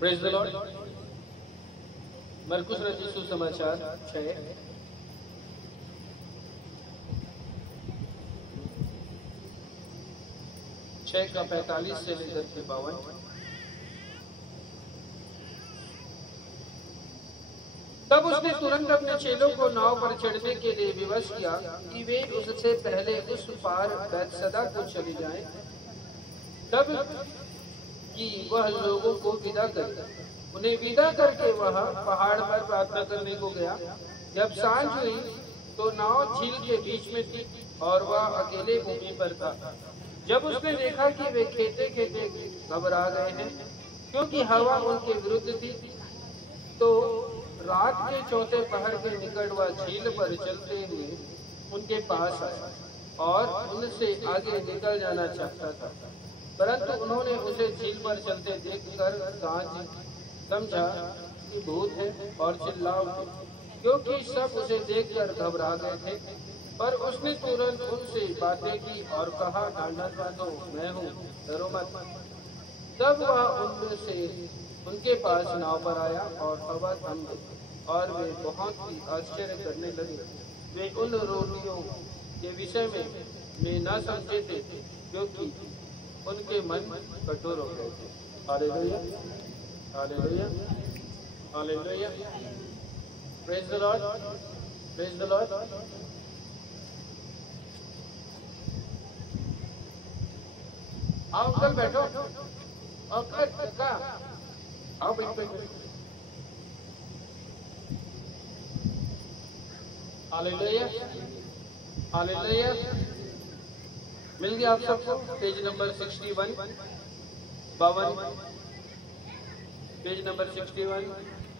Praise the Lord. मरकुस रचित सुसमाचार 6 का 45 से लेकर के 52। तब उसने तुरंत अपने चेलों को नाव पर चढ़ने के लिए विवश किया कि वे उससे पहले उस पार बैतसदा को चले जाएं, तब कि वह लोगों को विदा करे। उन्हें विदा करके वह पहाड़ पर प्रार्थना करने को गया। जब सांझ हुई तो नाव झील के बीच में थी और वह अकेले भूमि पर था। जब उसने देखा कि वे खेते खेते घबरा गए हैं क्योंकि हवा उनके विरुद्ध थी, तो रात के चौथे पहर के निकट वह झील पर चलते हुए उनके पास आया और उनसे आगे निकल जाना चाहता था, परंतु उन्होंने उसे झील पर चलते देखकर समझा कि भूत है और चिल्ला उठे, क्योंकि सब उसे देखकर घबरा गए थे। पर उसने तुरंत उनसे बातें की और कहा, ढांढस बांधो, मैं हूँ, डरो मत। तब वह उनके पास नाव पर आया और हवा थम गई और वे बहुत ही आश्चर्य करने लगे। वे उन रोटियों के विषय में न समझे थे क्योंकि उनके मन कठोर हो गए थे। Hallelujah, hallelujah, hallelujah. Praise the Lord, praise the Lord. आओ अंकल बैठो, अंकल का आओ बैठो। Hallelujah, hallelujah. मिल गया आप सबको पेज नंबर 61, 52, पेज नंबर 61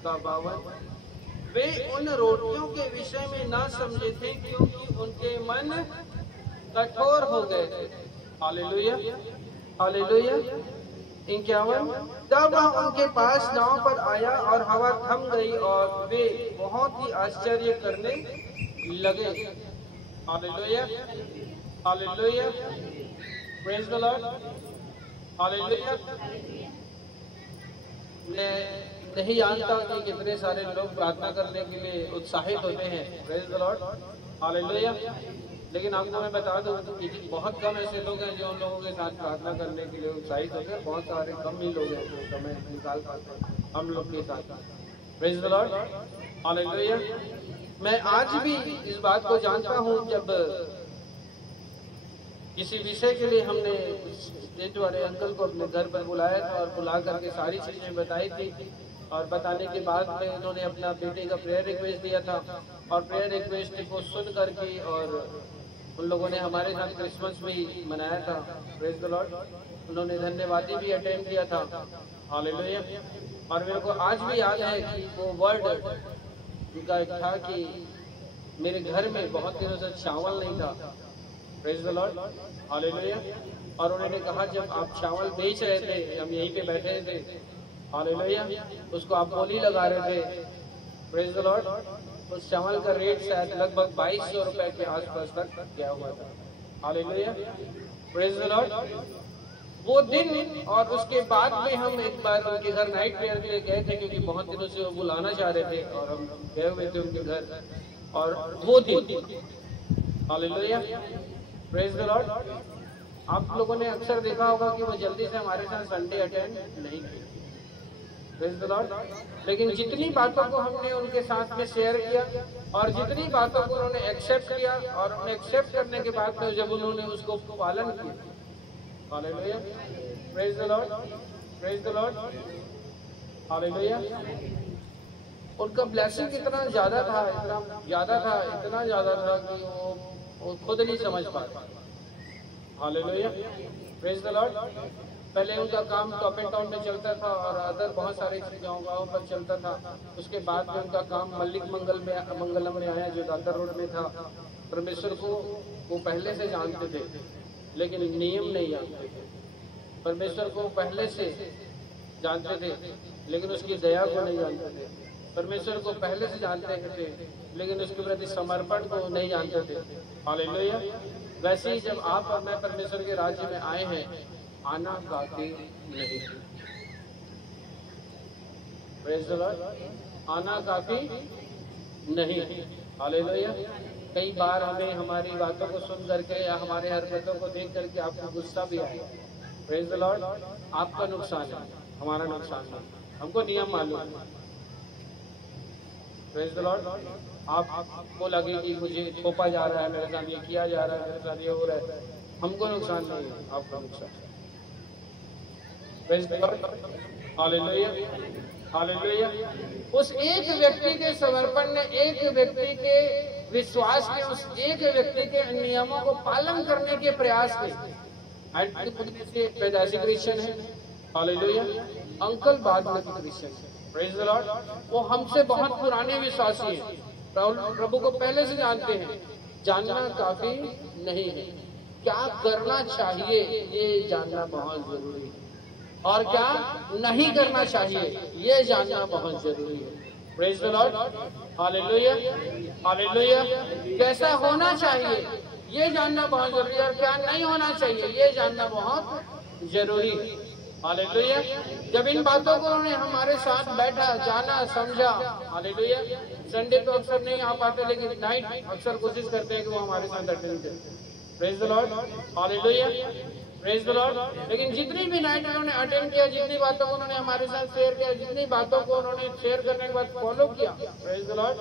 का 52। वे उन रोटियों के विषय में ना समझे थे क्योंकि उनके मन कठोर हो गए थे। Hallelujah, hallelujah. 51। तब वह उनके पास नाव पर आया और हवा थम गई और वे बहुत ही आश्चर्य करने लगे। Hallelujah, hallelujah. Praise the Lord, hallelujah. मैं नहीं जानता कि कितने सारे लोग प्रार्थना करने के लिए उत्साहित होते हैं। Praise the Lord, hallelujah. लेकिन आपको मैं बता दूं कि बहुत कम ऐसे लोग हैं जो उन लोगों के साथ प्रार्थना करने के लिए उत्साहित होते हैं। बहुत सारे कम ही लोग हैं जो समय निकाल पाते हैं हम लोग के साथ। Praise the Lord, hallelujah. मैं आज भी इस बात को जानता हूं, जब किसी विषय के लिए हमने स्टेज वाले अंकल को अपने घर पर बुलाया था और बुला करके सारी चीजें बताई थी, और बताने के बाद में उन्होंने अपना बेटे का प्रेयर रिक्वेस्ट दिया था और प्रेयर रिक्वेस्ट को सुन करके और उन लोगों ने हमारे साथ क्रिसमस भी मनाया था। Praise the Lord. उन्होंने धन्यवादी भी अटेंड किया था। हालेलुया। और मेरे को आज भी याद है कि वो वर्ड उनका एक था कि मेरे घर में बहुत दिनों से चावल नहीं था। Praise the Lord, hallelujah. और उन्होंने कहा जब आप चावल बेच रहे थे, हम यहीं पे बैठे थे, हालेलुया, उसको आप बोली लगा रहे थे। Praise the Lord. उस चावल का रेट शायद लगभग 2200 रुपए के आसपास तक गया हुआ था। Hallelujah, praise the Lord. वो दिन और उसके बाद में हम एक बार उनके घर नाइट प्रेयर के लिए गए थे, क्योंकि बहुत दिनों से वो बुलाना चाह रहे थे और हम गए हुए थे उनके घर। और वो दिन, हालेलुया, प्रेज द लॉर्ड। आप लोगों ने अक्सर देखा होगा कि वो जल्दी से हमारे साथ संडे अटेंड नहीं किए। Praise the Lord. लेकिन जितनी बातों को हमने उनके साथ में शेयर किया और जितनी बातों को उन्होंने एक्सेप्ट किया, और उन्हें एक्सेप्ट करने के बाद में जब उन्होंने उसको पालन किया, hallelujah, praise the Lord, praise the Lord, hallelujah. उनका ब्लेसिंग इतना ज्यादा था, इतना ज्यादा था कि वो खुद नहीं समझ पाता। Hallelujah, praise the Lord. पहले उनका काम टॉप एंड टाउन में चलता था और अदर बहुत सारे गाँव पर चलता था। उसके बाद में उनका काम मल्लिक मंगलम में आया, जो दादर रोड में था। परमेश्वर को वो पहले से जानते थे, लेकिन नियम नहीं जानते थे। परमेश्वर को पहले से जानते थे, लेकिन उसकी दया को नहीं जानते थे। परमेश्वर को पहले से जानते थे, लेकिन उसके प्रति समर्पण को नहीं जानते थे। हालेलुया। वैसे ही जब आप और मैं परमेश्वर के राज्य में आए हैं, आना बाकी नहीं। Praise the Lord. आना काफी नहीं। हालेलुया। कई बार हमें हमारी बातों को सुन करके या हमारे हरकतों को देख करके आपको गुस्सा भी आएगा। Praise the Lord. आपका नुकसान है, हमारा नुकसान नहीं। हमको नियम मालूम है। Praise the Lord. आपको लगे कि मुझे थोपा जा रहा है, मेरे साथ ये किया जा रहा है, मेरे साथ ये हो रहा है, हमको नुकसान नहीं है, आपका नुकसान। Praise the Lord. Hallelujah. Hallelujah. उस एक व्यक्ति के समर्पण ने, एक व्यक्ति के विश्वास के, उस एक व्यक्ति के नियमों को पालन करने के प्रयास में पैदाइशी क्रिश्चियन है। हालेलुया। अंकल बाद में क्रिश्चियन है। Praise the Lord. वो हमसे बहुत पुराने विश्वासी हैं, प्रभु को पहले से जानते हैं। जानना काफी नहीं है, क्या करना चाहिए ये जानना बहुत जरूरी है, और क्या नहीं करना चाहिए ये जानना बहुत जरूरी है। Praise the Lord. Hallelujah. Hallelujah. कैसा होना चाहिए ये जानना बहुत जरूरी है, और क्या नहीं होना चाहिए ये जानना बहुत जरूरी है। हालेलुया। जब इन बातों को उन्होंने हमारे साथ बैठा, जाना, समझा। हालेलुया। संडे तो अक्सर नहीं आ पाते, लेकिन नाइट अक्सर कोशिश करते हैं कि वो हमारे साथ अटेंड करें। Praise the Lord. Hallelujah. Praise the Lord. लेकिन जितनी भी नाइट उन्होंने अटेंड किया, जितनी बातों को उन्होंने हमारे साथ शेयर किया, जितनी बातों को उन्होंने शेयर करने के बाद फॉलो किया, प्रेज द लॉर्ड,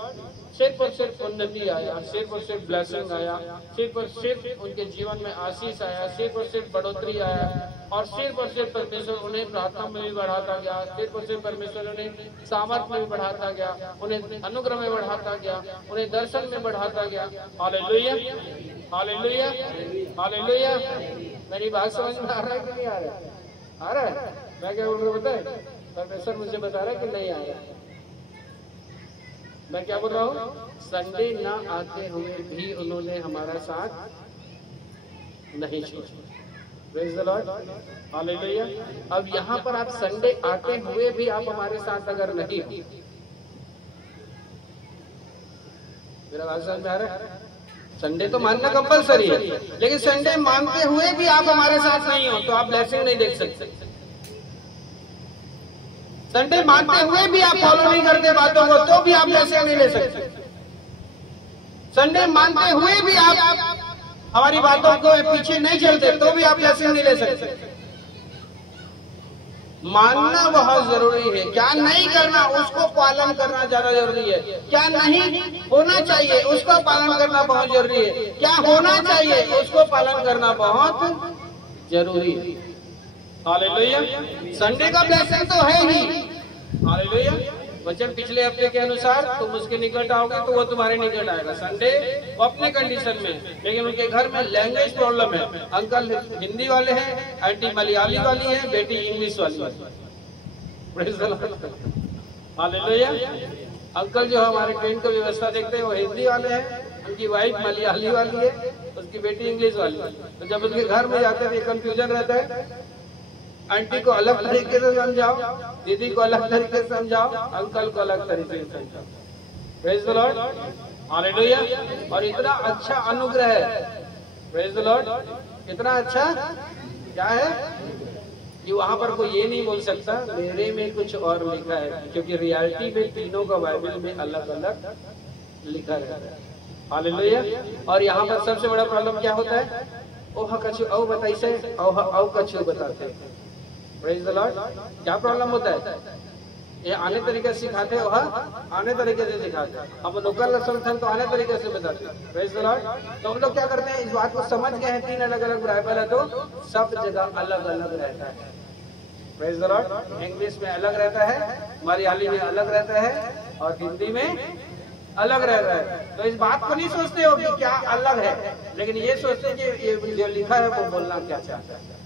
सिर्फ और सिर्फ उन्नति आया, सिर्फ और सिर्फ ब्लेसिंग आया, सिर्फ और सिर्फ उनके जीवन में आशीष आया, सिर्फ और सिर्फ बढ़ोतरी आया, और सिर्फ और सिर्फ परमेश्वर उन्हें प्रार्थना में भी बढ़ाता गया, सिर्फ और सिर्फ परमेश्वर उन्हें सामर्थ में भी बढ़ाता गया, उन्हें अनुग्रह में बढ़ाता गया, उन्हें दर्शन में बढ़ाता गया। हालेलुया। हालेलुया। हालेलुया। मेरी बात समझ में आ रहा है कि नहीं आ रहा है? आ रहा है? मैं क्या बोल रहा हूँ बताए? परमेश्वर मुझे बता रहा है कि नहीं आ रहा है। मैं क्या बोल रहा हूँ? संडे ना आते हुए भी उन्होंने हमारा साथ नहीं छोड़ा। Praise the Lord. हालेलुया। अब यहाँ पर आप संडे आते हुए भी आप हमारे साथ अगर नहीं हो, मेरा बात समझ में आ रहा है? संडे तो मानना कंपलसरी है, लेकिन संडे मानते हुए भी आप हमारे साथ नहीं हो तो आप ब्लेसिंग नहीं देख सकते। संडे मानते हुए भी आप फॉलो नहीं करते बातों को तो भी आप ब्लेसिंग नहीं ले सकते। संडे मानते हुए भी आप हमारी बातों को पीछे नहीं चलते तो भी आप ब्लेसिंग नहीं ले सकते। मानना बहुत जरूरी है, क्या नहीं करना उसको पालन करना ज्यादा जरूरी है, क्या नहीं होना चाहिए उसको पालन करना बहुत जरूरी है, क्या होना चाहिए उसको पालन करना बहुत जरूरी है। हालेलुया। संडे का ब्लेसिंग तो है ही। हालेलुया। वचन पिछले हफ्ते के अनुसार तुम उसके निकट आओगे तो वो तुम्हारे निकट आएगा। संडे वो अपने कंडीशन में, लेकिन उनके घर में लैंग्वेज प्रॉब्लम है। अंकल हिंदी वाले हैं, आंटी मलयाली वाली है, बेटी इंग्लिश वाली है। Praise the Lord. Hallelujah. Uncle जो हमारे ट्रेन की व्यवस्था देखते हैं वो हिंदी वाले हैं, उनकी वाइफ मलयाली वाली है, उसकी बेटी इंग्लिश वाली है। तो जब उनके घर में जाते हैं कंफ्यूजन रहता है। आंटी को अलग तरीके से समझाओ, दीदी को अलग तरीके से समझाओ, अंकल को अलग तरीके से समझाओ। Praise the Lord. हालेलुया। और इतना अच्छा अनुग्रह है, प्रेज द लॉर्ड, इतना अच्छा क्या है कि वहां पर कोई ये नहीं बोल सकता मेरे में कुछ और लिखा है, क्योंकि रियलिटी में तीनों का बाइबल में अलग अलग लिखा रहता है। हालेलुया। और यहाँ पर सबसे बड़ा प्रॉब्लम क्या होता है? ओह कछु औ बताई से औ कछु बताते हैं। Praise the Lord. क्या प्रॉब्लम होता है? ये आने तरीके से सिखाते हैं, वह आने तरीके से सिखाते हैं। हम लोकल लक्षण तो आने तरीके से बताते हैं। Praise the Lord. तो हम लोग क्या करते हैं, इस बात को समझ गए हैं, 3 अलग अलग बाइबल है तो सब जगह अलग अलग रहता है। Praise the Lord. इंग्लिश में अलग रहता है, मलयाली में अलग रहता है, और हिंदी में अलग रहता है। तो इस बात को नहीं सोचते हो कि क्या अलग है, लेकिन ये सोचते हैं कि ये जो लिखा है वो बोलना क्या चाहता है।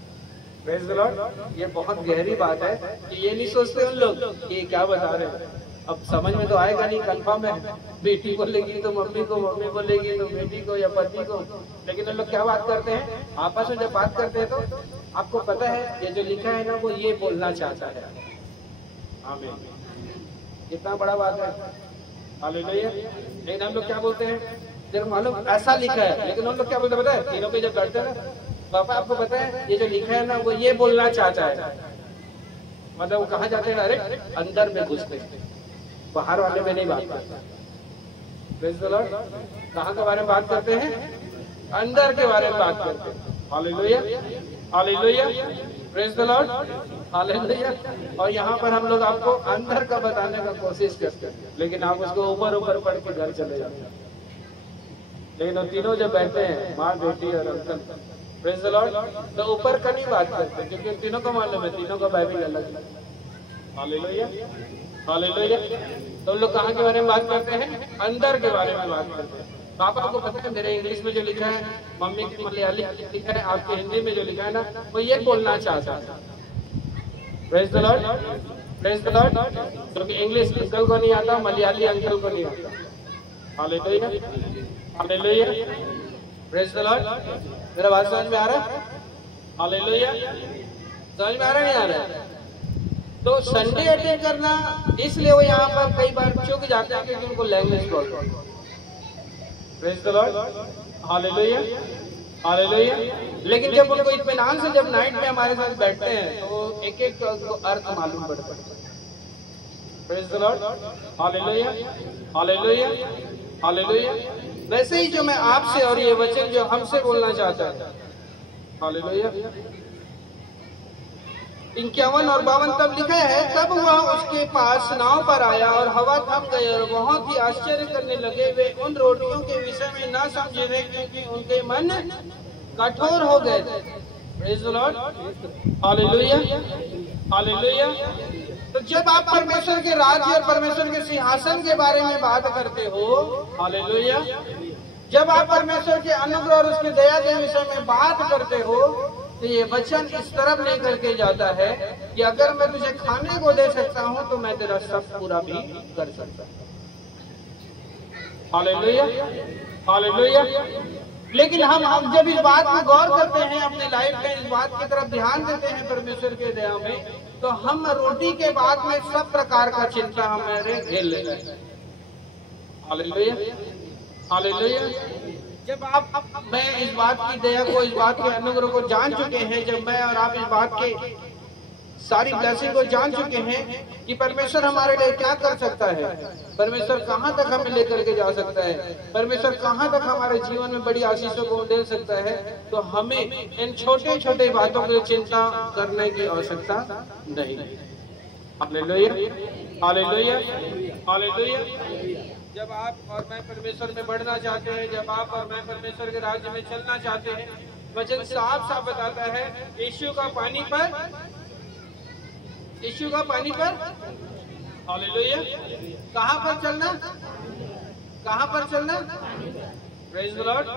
Praise the Lord. ये बहुत गहरी बात है कि ये नहीं सोचते उन लोग कि क्या बता रहे हैं। अब समझ में तो आएगा नहीं, कंफर्म है। बेटी बोलेगी तो मम्मी को, मम्मी बोलेगी तो बेटी को या पति को, लेकिन उन लोग क्या बात करते हैं आपस में? जब बात करते हैं तो आपको पता है ये जो लिखा है ना वो ये बोलना चाहता है। आमीन। कितना बड़ा बात है। हालेलुया। लेकिन हम लोग क्या बोलते हैं, देखो मालूम ऐसा लिखा है, लेकिन हम लोग क्या बोलते हैं पता है? तीनों पे जब लड़ते हैं ना, पापा आपको पता है ये जो लिखा है ना वो ये बोलना चाहता है। मतलब वो कहाँ जाते हैं? डायरेक्ट अंदर में घुसते हैं, बाहर वाले में नहीं बात करते। Praise the Lord. कहाँ के बारे में बात करते हैं? अंदर के बारे में बात करते हैं। Hallelujah, hallelujah, praise the Lord, hallelujah. और यहाँ पर हम लोग आपको अंदर का बताने का कोशिश करते हैं, लेकिन आप उसको ऊपर ऊपर पढ़ के घर चले जाते हैं। लेकिन वो तीनों जब बैठते हैं, माँ, बेटी और अंकल, प्रेज़ द लॉर्ड, तो ऊपर का नहीं बात करते, क्योंकि तीनों का मालूम है, तीनों का बाइबल अलग है। Hallelujah, hallelujah. तो हम लोग कहाँ के बारे में बात करते हैं? अंदर के बारे में बात करते हैं। पापा को पता है मेरे इंग्लिश में जो लिखा है, मम्मी की मलयाली लिखा है, आपके हिंदी में जो लिखा है ना, वो ये बोलना चाहता है। Praise the Lord, praise the Lord. क्योंकि इंग्लिश अंकल को नहीं आता, मलयाली अंकल को नहीं आता। Hallelujah, hallelujah, praise the Lord. मेरा बात समझ में आ रहा है? हालेलुया, समझ में आ रहा है, नहीं आ रहा है? तो संडे अटेंड करना, इसलिए वो यहाँ पर कई बार चुक जाते हैं क्योंकि उनको language problem. Praise the Lord, hallelujah, hallelujah. लेकिन जब उनको इत्मीनान से जब नाइट में हमारे साथ बैठते हैं तो एक एक को अर्थ मालूम पड़ता है। Praise the Lord, hallelujah, hallelujah, hallelujah. वैसे ही जो मैं आपसे और ये वचन जो हमसे बोलना चाहता है, हालेलुया। 51 और 52 तब लिखा है, तब वह उसके पास नाव पर आया और हवा थम गई और बहुत ही आश्चर्य करने लगे। वे उन रोटियों के विषय में न समझे थे क्योंकि उनके मन कठोर हो गए थे। Praise the Lord, hallelujah, hallelujah. तो जब आप परमेश्वर के राज्य और परमेश्वर के सिंहासन के बारे में बात करते हो, हालेलुया, जब आप परमेश्वर के अनुग्रह और उसके दया के विषय में बात करते हो, तो ये वचन इस तरफ लेकर के जाता है कि अगर मैं तुझे खाने को दे सकता हूँ तो मैं तेरा सब पूरा भी कर सकता हूँ। Hallelujah, hallelujah. लेकिन हम जब इस बात को गौर करते हैं, अपने लाइफ में इस बात की तरफ ध्यान देते हैं परमेश्वर के दया में, तो हम रोटी के बाद में सब प्रकार का चिंता हमारे घेर लेते हैं। Hallelujah, hallelujah. जब मैं इस बात की दया को, इस बात के अनुग्रह को जान चुके हैं, जब मैं और आप इस बात के सारी ब्लेसिंग को जान चुके हैं कि परमेश्वर हमारे लिए क्या कर सकता है, परमेश्वर कहाँ तक हमें लेकर के जा सकता है, परमेश्वर कहाँ तक हमारे जीवन में बड़ी आशीषों को दे सकता है, तो हमें इन छोटे छोटे बातों की चिंता करने की आवश्यकता नहीं। Hallelujah, hallelujah, hallelujah. जब आप और मैं परमेश्वर में बढ़ना चाहते हैं, जब आप और मैं परमेश्वर के राज्य में चलना चाहते हैं, वचन साफ साफ बताता है, यीशु का पानी पर, यीशु का पानी पर, हालेलुया। कहाँ पर चलना? कहाँ पर चलना? प्रेज़ द लॉर्ड,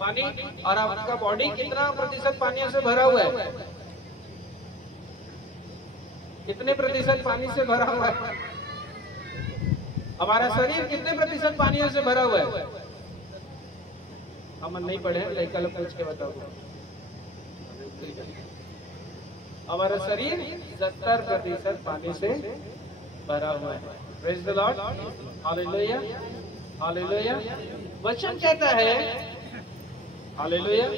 पानी। और आपका बॉडी कितना प्रतिशत पानी से भरा हुआ है? कितने प्रतिशत पानी से भरा हुआ है? हमारा शरीर कितने प्रतिशत पानी से भरा हुआ है? हम नहीं पढ़े हैं, कल पूछ के बताओ। हमारा शरीर 70% पानी से भरा हुआ है। Praise the Lord, hallelujah, hallelujah. वचन कहता है, हालेलुया,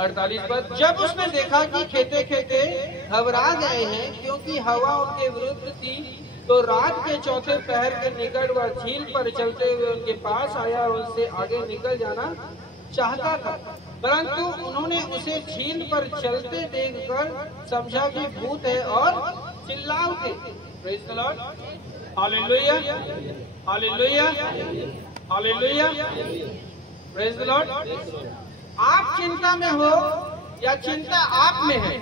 48 पर, जब उसने देखा कि खेते खेते घबरा गए हैं क्योंकि हवा उनके विरुद्ध थी, तो रात के चौथे पहर के निकट वह झील पर चलते हुए उनके पास आया और उनसे आगे निकल जाना चाहता था, परंतु उन्होंने उसे झील पर चलते देखकर समझा कि भूत है और चिल्ला उठे। Praise the Lord, hallelujah, hallelujah, hallelujah, praise the Lord. आप चिंता में हो या चिंता आप में है?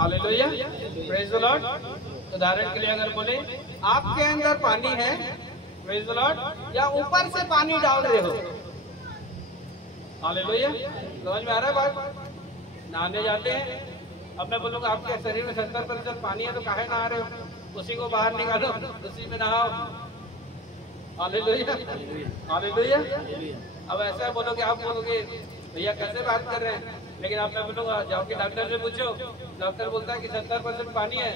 Hallelujah, praise the Lord. उदाहरण के लिए अगर बोले, आपके अंदर पानी है, प्रेज़ द लॉर्ड, या ऊपर से पानी डाल रहे हो? हालेलुया, समझ में आ रहा है बात? नहाने जाते हैं, अब मैं बोलूँगा आपके शरीर में 70% पानी है तो काहे नहा रहे हो? उसी को बाहर निकालो, उसी में नहाओ। Hallelujah, hallelujah. अब ऐसा बोलोगे, आप बोलोगे भैया कैसे बात कर रहे हैं, लेकिन आप मैं बोलूँगा जाओगे डॉक्टर से पूछो, डॉक्टर बोलता है कि 70% पानी है,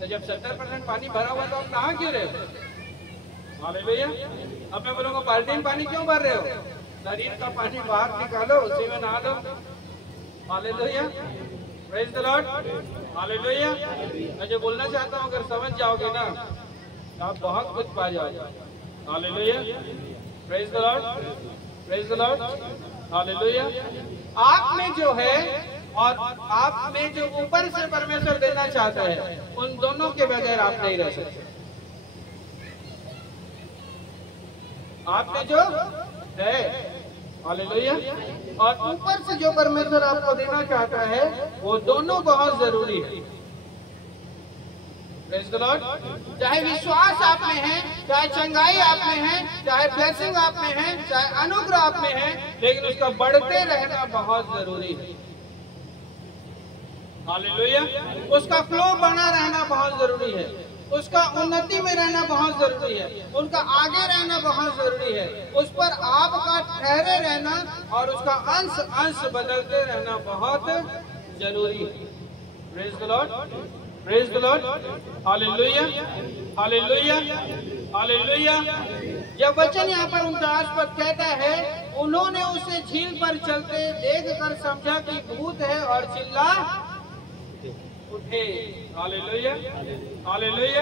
तो जब 70% पानी भरा हुआ तो आप नहा क्यों रहे हो? हालेलुया। अब मैं बोलूँगा बाल्टी में पानी क्यों भर रहे हो? शरीर का पानी बाहर निकालो, उसी में नहा लो। Hallelujah, praise the Lord, hallelujah. मैं जो बोलना चाहता हूँ अगर समझ जाओगे ना तो आप बहुत कुछ पा जाओगे। Hallelujah, praise the Lord, praise the Lord, hallelujah. आप में जो है और आप में जो ऊपर से परमेश्वर देना चाहता है, उन दोनों के बगैर आप नहीं रह सकते। आप में जो है, हालेलुया, और ऊपर से जो परमेश्वर आपको देना चाहता है, वो दोनों बहुत जरूरी है। Praise the Lord. चाहे विश्वास आप में है, चाहे चंगाई आप में है, चाहे ब्लेसिंग आप में है, चाहे अनुग्रह आप में है, लेकिन उसका बढ़ते रहना बहुत जरूरी है। हालेलुया। उसका फ्लो बना रहना बहुत जरूरी है, उसका उन्नति में रहना बहुत जरूरी है, उनका आगे रहना बहुत जरूरी है, उस पर आपका ठहरे रहना और उसका अंश अंश बदलते रहना बहुत जरूरी है। Praise the Lord, praise the Lord, hallelujah, hallelujah, hallelujah. जब वचन यहाँ पर 49 पद कहता है, उन्होंने उसे झील पर चलते देख कर समझा कि भूत है और चिल्ला उठे। Hallelujah, hallelujah.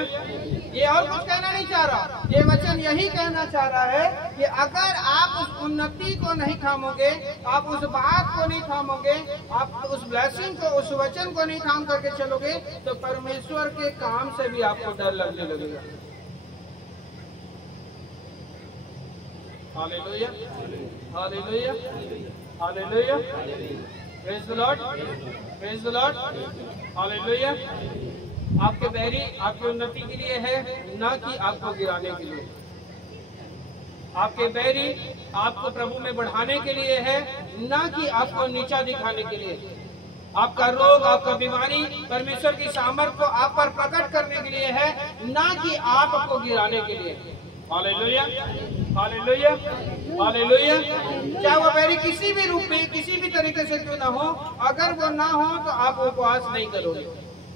ये और कुछ कहना नहीं चाह रहा, ये वचन यही कहना चाह रहा है कि अगर आप उस उन्नति को नहीं थामोगे, आप उस बात को नहीं थामोगे, आप उस ब्लेसिंग को, उस वचन को नहीं थाम करके चलोगे, तो परमेश्वर के काम से भी आपको डर लगने लगेगा। Hallelujah, hallelujah, hallelujah. Praise the Lord, praise the Lord, hallelujah. आपके बैरी आपकी उन्नति के लिए है, ना कि आपको गिराने के लिए। आपके बैरी आपको प्रभु में बढ़ाने के लिए है, ना कि आपको नीचा दिखाने के लिए। आपका रोग, आपका बीमारी परमेश्वर की सामर्थ को आप पर प्रकट करने के लिए है, ना कि आपको गिराने के लिए। Hallelujah, hallelujah, hallelujah. चाहे वो बैरी किसी भी रूप में, किसी भी तरीके से क्यों ना हो, अगर वो ना हो तो आप उपवास नहीं करोगे।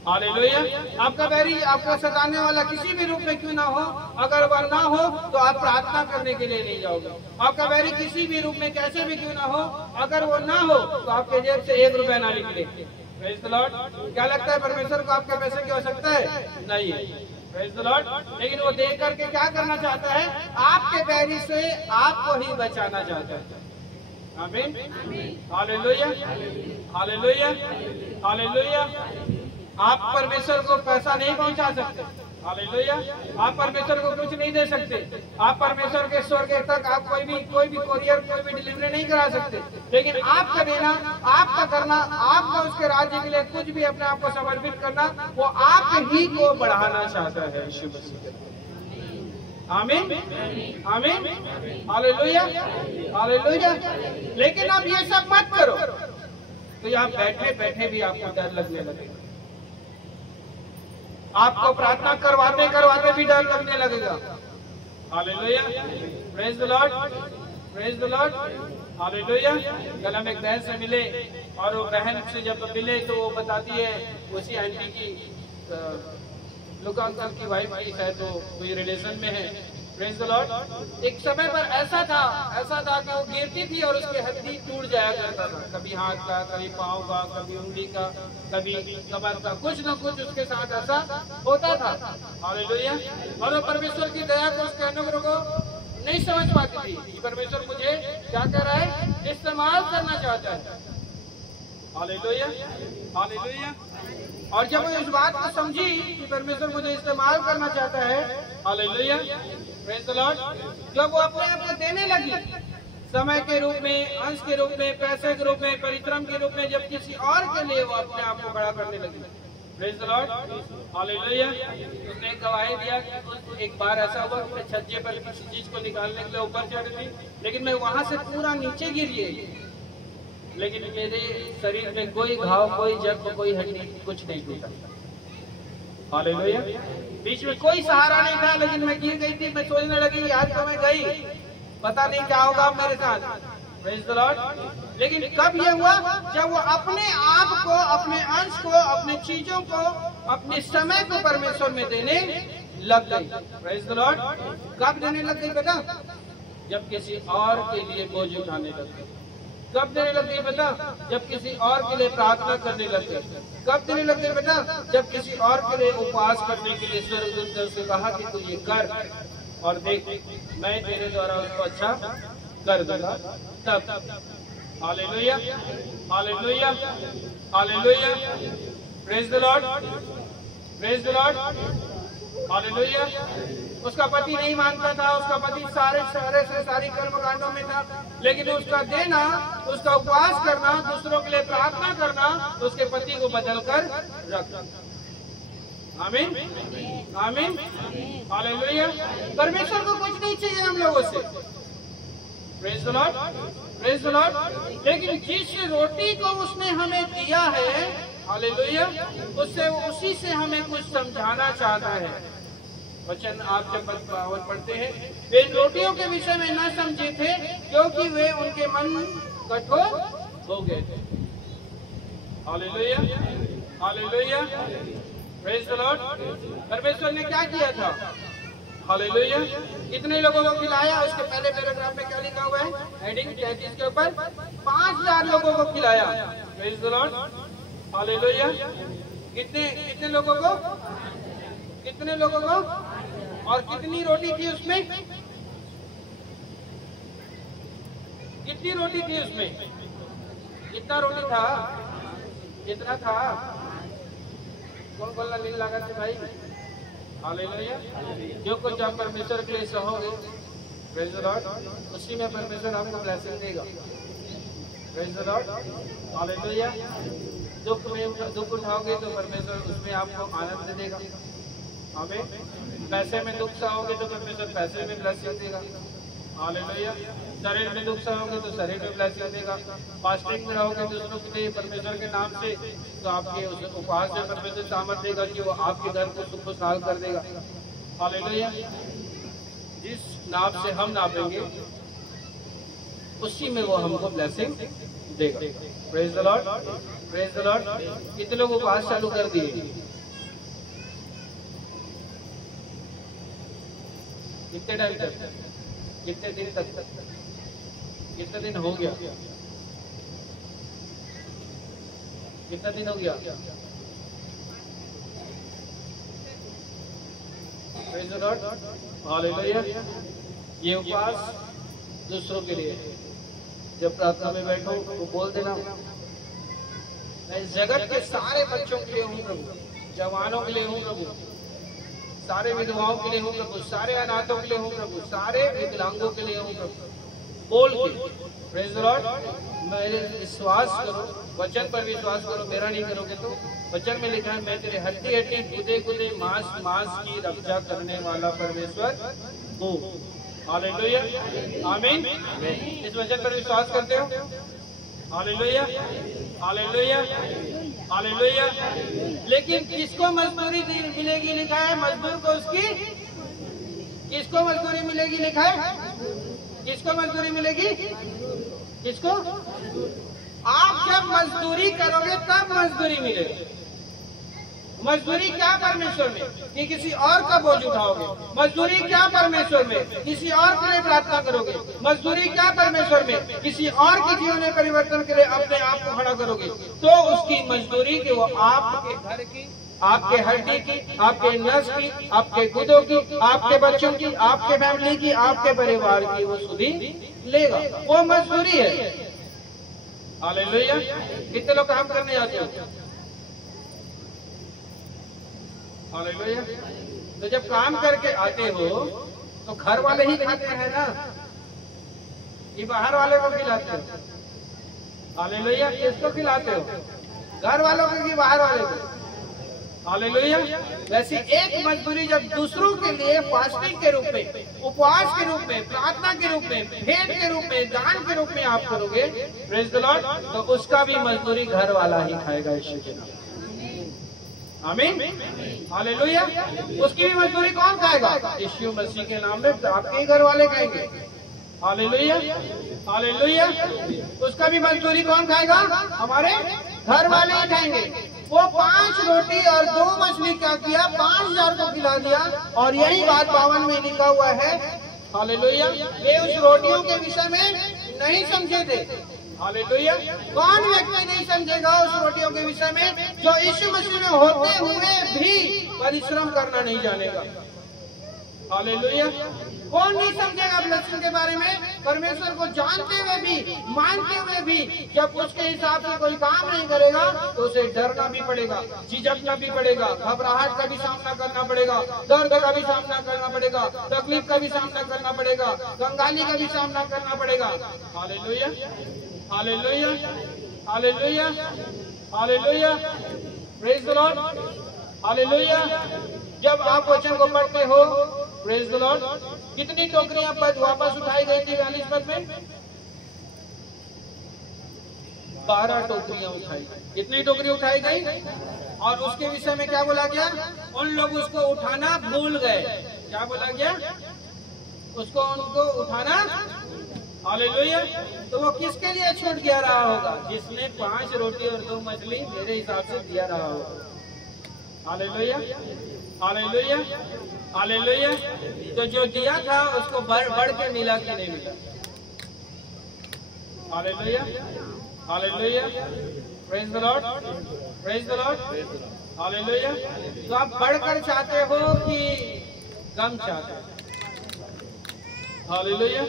हालेलुया। आपका बैरी, आपका सताने वाला किसी भी रूप में क्यों ना हो, अगर वह ना हो तो आप प्रार्थना करने के लिए नहीं जाओगे। आपका बैरी किसी भी रूप में कैसे भी क्यों ना हो, अगर वो ना हो तो आपके जेब से 1 रुपया ना निकले। Praise the Lord. क्या लगता है परमेश्वर को आपके पैसे की आवश्यकता है? नहीं है। Praise the Lord. लेकिन वो देख करके क्या करना चाहता है? आपके बैरी से आपको ही बचाना चाहता है। आमीन, हालेलुया, हालेलुया, हालेलुया। आप परमेश्वर को पैसा नहीं पहुंचा सकते। हालेलुया। आप परमेश्वर को कुछ नहीं दे सकते। आप परमेश्वर के स्वर्ग तक आप कोई भी कोरियर, कोई भी डिलीवरी नहीं करा सकते। लेकिन आपका देना, आपका करना, आपका उसके राज्य के लिए कुछ भी अपने आप को समर्पित करना, वो आप ही को बढ़ाना चाहता है। यीशु मसीह। आमीन, आमीन, हालेलुया, हालेलुया। लेकिन आप ये सब मत करो तो यहाँ बैठे बैठे भी आपको डर लगने लगेगा। आपको प्रार्थना करवाते करवाते भी डर लगने लगेगा। Hallelujah, praise the Lord, praise the Lord, hallelujah. कल हम एक बहन से मिले और वो बहन से जब मिले तो वो बताती है, उसी आंटी की लुका अंकल की वाइफ की है, तो कोई रिलेशन में है। Praise the Lord. एक समय पर ऐसा था कि वो गिरती थी और उसकी हड्डी टूट जाया करता था, कभी हाथ का, कभी पाँव का, कभी उंगली का, कभी कमर का, कुछ न कुछ उसके साथ ऐसा होता था। हालेलुया। और वो परमेश्वर की दया को, उसके अनुग्रह को नहीं समझ पाती थी कि परमेश्वर मुझे क्या कह रहा है, इस्तेमाल करना चाहता है। Hallelujah, hallelujah. और जब वो इस बात को समझी कि परमेश्वर मुझे इस्तेमाल करना चाहता है, हालेलुया, प्रेज द लॉर्ड, जब वो अपने आप को देने लगी, समय के रूप में, अंश के रूप में, पैसे के रूप में, परिश्रम के रूप में, जब किसी और के लिए वो अपने आप को खड़ा करने लगी। Praise the Lord, hallelujah. उसने गवाही दिया कि एक बार ऐसा हुआ कि मैं छज्जे पर किसी चीज को निकालने के लिए ऊपर चढ़ थी, लेकिन मैं वहां से पूरा नीचे गिर गई, लेकिन मेरे शरीर में कोई घाव, कोई जख्म, कोई हड्डी, कुछ नहीं टूटा। हालेलुया। बीच में कोई सहारा नहीं था, लेकिन मैं गिर गई थी। मैं सोचने लगी आज तो मैं गई, पता नहीं क्या होगा मेरे साथ। Praise the Lord. लेकिन कब ये हुआ? जब वो अपने आप को, अपने अंश को, अपने चीजों को, अपने समय को परमेश्वर में देने लग गई। Praise the Lord. कब देने लग गई बेटा? जब किसी और के लिए बोझ उठाने लग गई। कब देने लग गई बेटा? जब किसी और के लिए प्रार्थना करने लग गए। कब देने लग गए बेटा? जब किसी और के लिए उपवास करने के लिए स्वर्गदूत ने उसे कहा कि तू ये कर और देख मैं तेरे द्वारा उसको अच्छा कर दूंगा। तब hallelujah, hallelujah, hallelujah, praise the Lord, praise the Lord, hallelujah. उसका पति नहीं मानता था, उसका पति सारी कर्मकांडों में था, लेकिन उसका देना, उसका उपवास करना, दूसरों के लिए प्रार्थना करना, तो उसके पति को बदल कर रख। आमीन, आमीन, हालेलुया। परमेश्वर को कुछ नहीं चाहिए हम लोगों से, praise the Lord, praise the Lord. लेकिन जिस रोटी को उसने हमें दिया है, हालेलुया, उससे उसी से हमें कुछ समझाना चाहता है। वचन आप जब पढ़ते हैं, वे रोटियों के विषय में न समझे थे क्योंकि वे उनके मन कठोर हो गए थे। Hallelujah, hallelujah, praise the Lord. परमेश्वर ने क्या किया था? हालेलुया। कितने लोगों को खिलाया? उसके पहले पैराग्राफ में क्या लिखा हुआ है? हेडिंग 33 के ऊपर 5000 लोगों को खिलाया। Praise the Lord, hallelujah. कितने लोगों को? कितने लोगों को? और कितनी रोटी थी उसमें? कितनी रोटी थी उसमें? कितना रोटी था? कितना था? कौन बोलना नील लागत से भाई? हालेलुया। जो कुछ आप परमेश्वर के लिए सहोगे, प्रेज द लॉर्ड, उसी में परमेश्वर आपको ब्लेसिंग देगा। Praise the Lord, hallelujah. दुख उठाओगे तो परमेश्वर उसमें आपको आनंद देगा। हमें पैसे में दुख सहोगे तो परमेश्वर पैसे में ब्लेसिंग देगा। हालेलुया। शरीर में दुख सहोगे तो शरीर में ब्लेसिंग देगा। फास्टिंग में रहोगे दूसरों के लिए परमेश्वर के नाम से, तो आपके उस उपवास में परमेश्वर सामर्थ देगा कि वो आपके घर को सुख खुशहाल कर देगा। हालेलुया। जिस नाप से हम नापेंगे उसी में वो हमको ब्लेसिंग देगा। Praise the Lord, praise the Lord. कितने लोग उपवास चालू कर दिए? कितने टाइम तक? कितने दिन तक? कितने दिन हो गया? कितना दिन हो गया? Praise the Lord, hallelujah. ये उपवास दूसरों के लिए, जब प्रार्थना में बैठो तो बोल देना, मैं इस जगत के सारे बच्चों के लिए हूँ प्रभु, जवानों के लिए हूँ प्रभु, सारे विधवाओं के लिए हूँ प्रभु, सारे अनाथों के लिए हूँ प्रभु, सारे विकलांगों के लिए हूँ प्रभु। बोल के प्रेज द लॉर्ड, मेरे विश्वास करो, वचन पर विश्वास करो, मेरा नहीं करोगे तो। वचन में लिखा है, मैं तेरे हड्डी हड्डी गुदे गुदे मांस मांस की रक्षा करने वाला परमेश्वर हूँ। हालेलुया, आमीन। इस वचन पर विश्वास करते हो? Hallelujah, hallelujah, hallelujah. लेकिन किसको मजदूरी मिलेगी लिखा है? मजदूर को उसकी, किसको मजदूरी मिलेगी लिखा है? किसको मजदूरी मिलेगी? किसको? आप जब मजदूरी करोगे तब मजदूरी मिलेगी। मजदूरी क्या परमेश्वर में? कि किसी और का बोझ उठाओगे। मजदूरी क्या परमेश्वर में? किसी और के लिए प्रार्थना करोगे। मजदूरी क्या परमेश्वर में? किसी और के जीवन में परिवर्तन के लिए अपने आप को खड़ा करोगे। तो उसकी मजदूरी कि वो आपके घर की, आपके हड्डी की, आपके नस की, आपके गुदों की, आपके बच्चों की, आपके फैमिली की, आपके परिवार की वो सुधी लेगा। वो मजदूरी है। हालेलुया। कितने लोग काम करने जाते हो? हालेलुया। तो जब काम करके आते हो तो घर वाले ही खाते हैं ना, ये बाहर वाले को खिलाते हो? हालेलुया। किसको खिलाते हो? घर वालों को कि बाहर वाले को? हालेलुया। वैसे एक मजदूरी जब दूसरों के लिए फास्टिंग के रूप में, उपवास के रूप में, प्रार्थना के रूप में, भेंट के रूप में, दान के रूप में आप करोगे, प्रेज द लॉर्ड, तो उसका भी मजदूरी घर वाला ही खाएगा यीशु के नाम। आमीन, हालेलुया। उसकी भी मजदूरी कौन खाएगा? यीशु मसीह के नाम में आपके ही घर वाले खाएंगे। Hallelujah, hallelujah. उसका भी मजदूरी कौन खाएगा? हमारे घर वाले ही खाएंगे। वो 5 रोटी और 2 मछली क्या किया? 5000 को खिला दिया। और यही बात 52 में लिखा हुआ है। हालेलुया। वे उस रोटियों के विषय में नहीं समझे थे। हालेलुया। कौन व्यक्ति नहीं समझेगा उस रोटियों के विषय में जो यीशु मसीह में होते हुए भी परिश्रम करना नहीं जानेगा। हालेलुया। कौन नहीं समझेगा ब्लेसिंग के बारे में, परमेश्वर को जानते हुए भी, मानते हुए भी जब उसके हिसाब से कोई काम नहीं करेगा तो उसे डरना भी पड़ेगा, झिझकना भी पड़ेगा, घबराहट का भी सामना करना पड़ेगा, दर्द का भी सामना करना पड़ेगा, तकलीफ का भी सामना करना पड़ेगा, कंगाली का भी सामना करना पड़ेगा। Hallelujah, hallelujah, hallelujah, hallelujah, praise the Lord, hallelujah. जब आप वचन को पढ़ते हो, प्रेज द लॉर्ड, कितनी टोकरियां वापस उठाई गई थी 42 पद में? 12 टोकरियां उठाई। कितनी टोकरी उठाई गई? और उसके विषय में क्या बोला गया? उन लोग उसको उठाना भूल गए। क्या बोला गया? उसको उनको उठाना, हालेलुया। तो वो किसके लिए छूट गया रहा होगा? जिसने 5 रोटी और 2 मछली मेरे हिसाब से दिया रहा होगा। Hallelujah, hallelujah, hallelujah. तो जो दिया था उसको बढ़ के मिला कि नहीं मिला? Hallelujah, hallelujah, praise the Lord, praise the Lord, hallelujah. तो आप बढ़कर चाहते हो कि कम चाहते हो? हालेलुया।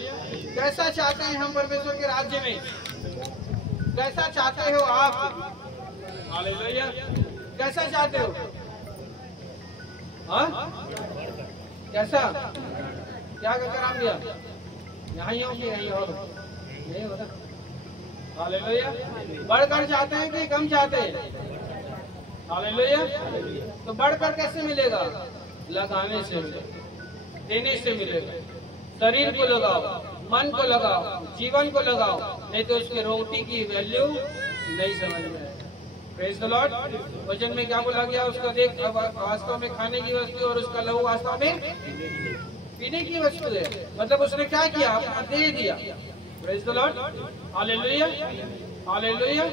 कैसा चाहते हैं हम परमेश्वर के राज्य में? कैसा चाहते हो आप? हालेलुया। कैसा चाहते हो? हाँ, कैसा? क्या नाम दिया? यहाँ हो कि यहीं और नहीं होता? हालेलुया। बढ़कर चाहते हैं कि कम चाहते हैं? हालेलुया। तो बढ़कर कैसे मिलेगा? लगाने से मिलेगा, देने से मिलेगा। शरीर को लगाओ, मन को लगाओ, जीवन को लगाओ, नहीं तो उसके रोटी की वैल्यू नहीं समझ में आएगी। Praise the Lord. वचन में क्या बोला गया? उसका देख वास्तव में खाने की वस्तु और उसका लहू वास्तव में पीने की वस्तु है। मतलब उसने क्या किया? अपना दे दिया। Praise the Lord, hallelujah, hallelujah.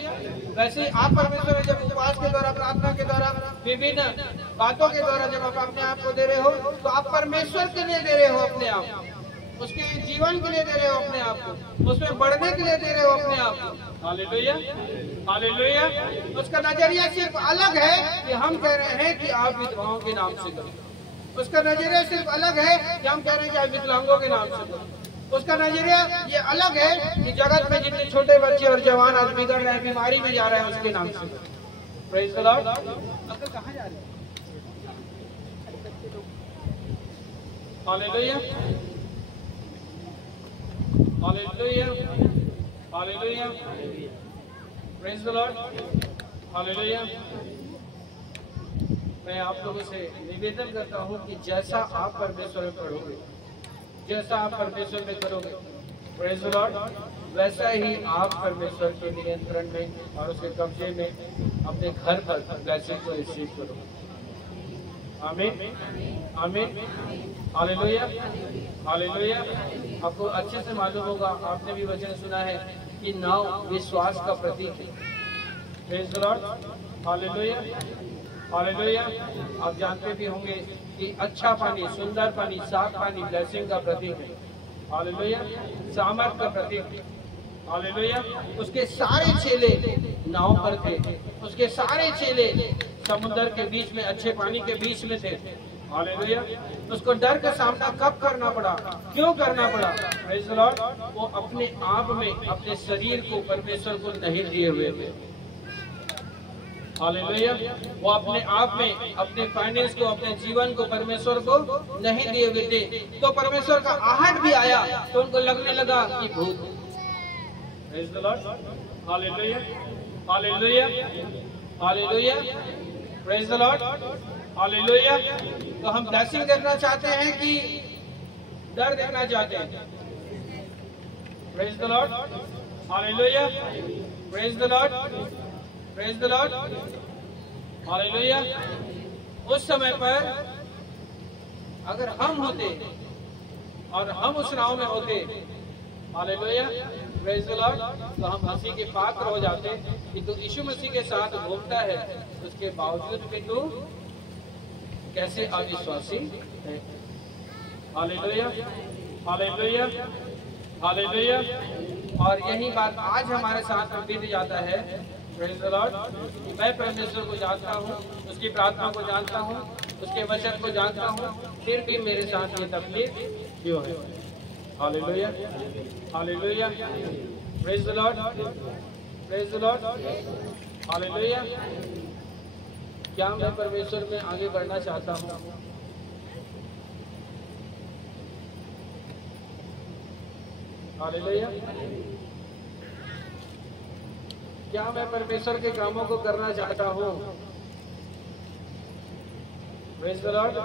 वैसे आप परमेश्वर में जब उपवास के द्वारा, प्रार्थना के द्वारा, विभिन्न बातों के द्वारा जब आप अपने आप को दे रहे हो तो आप परमेश्वर के लिए दे रहे हो अपने आप, उसके जीवन के लिए दे रहे हो अपने आप को, उसमें बढ़ने के लिए दे रहे हो अपने आप को। Hallelujah, hallelujah. उसका नजरिया सिर्फ अलग है कि हम कह रहे हैं कि आप विधवाओं के नाम से करो। उसका नजरिया सिर्फ अलग है कि हम कह रहे हैं कि आप विकलांगों के नाम से करो। उसका नजरिया ये अलग है कि जगत में जितने छोटे बच्चे और जवान आज बिगड़ रहे हैं, बीमारी में जा रहे हैं, उसके नाम से। Praise the Lord. अंकल कहाँ जा रहे हैं? Hallelujah, hallelujah, hallelujah, praise the Lord, hallelujah. मैं आप लोगों से निवेदन करता हूं कि जैसा आप परमेश्वर में पढ़ोगे, जैसा आप परमेश्वर में करोगे, प्रेज द लॉर्ड, वैसा ही आप परमेश्वर के नियंत्रण में और उसके कब्जे में अपने घर पर ब्लेसिंग को रिसीव करोगे। आमीन, आमीन, हालेलुया, हालेलुया। आपको अच्छे से मालूम होगा, आपने भी वचन सुना है कि नाव विश्वास का प्रतीक है। Praise the Lord, hallelujah, hallelujah. आप जानते भी होंगे कि अच्छा पानी, सुंदर पानी, साफ पानी ब्लेसिंग का प्रतीक है। हालेलुया, सामर्थ का प्रतीक है। हालेलुया। उसके सारे चेले नाव पर थे, उसके सारे चेले समुद्र के बीच में, अच्छे पानी के बीच में थे। हालेलुया। उसको डर का सामना कब करना पड़ा? क्यों करना पड़ा? Praise the Lord. वो अपने आप में अपने शरीर को परमेश्वर को नहीं दिए हुए थे। हालेलुया। वो अपने आप में अपने फाइनेंस को, अपने जीवन को परमेश्वर को नहीं दिए हुए थे। तो परमेश्वर का आहट भी आया तो उनको लगने लगा कि भूत। Praise the Lord, hallelujah, hallelujah, hallelujah, praise the Lord, hallelujah. तो हम ब्लेसिंग देखना चाहते हैं कि डर देखना चाहते हैं? Praise the Lord, hallelujah, praise the Lord, praise the Lord, hallelujah. उस समय पर अगर हम होते और हम उस नाव में होते, हालेलुया, प्रेज द लॉर्ड, तो हम हंसी के पात्र हो जाते कि तू यीशु मसीह के साथ घूमता है, उसके बावजूद भी तू कैसे अविश्वासी है। हालेलुया, हालेलुया, हालेलुया, और यही बात आज हमारे साथ में बीत जाता है। Praise the Lord. मैं परमेश्वर को जानता हूँ, उसकी प्रार्थना को जानता हूँ, उसके वचन को जानता हूँ, फिर भी मेरे साथ ये तकलीफ क्यों है? Hallelujah, hallelujah, praise the Lord, praise the Lord, hallelujah. क्या मैं परमेश्वर में आगे बढ़ना चाहता हूँ? हालेलुया। क्या मैं परमेश्वर के कामों को करना चाहता हूँ? Praise the Lord,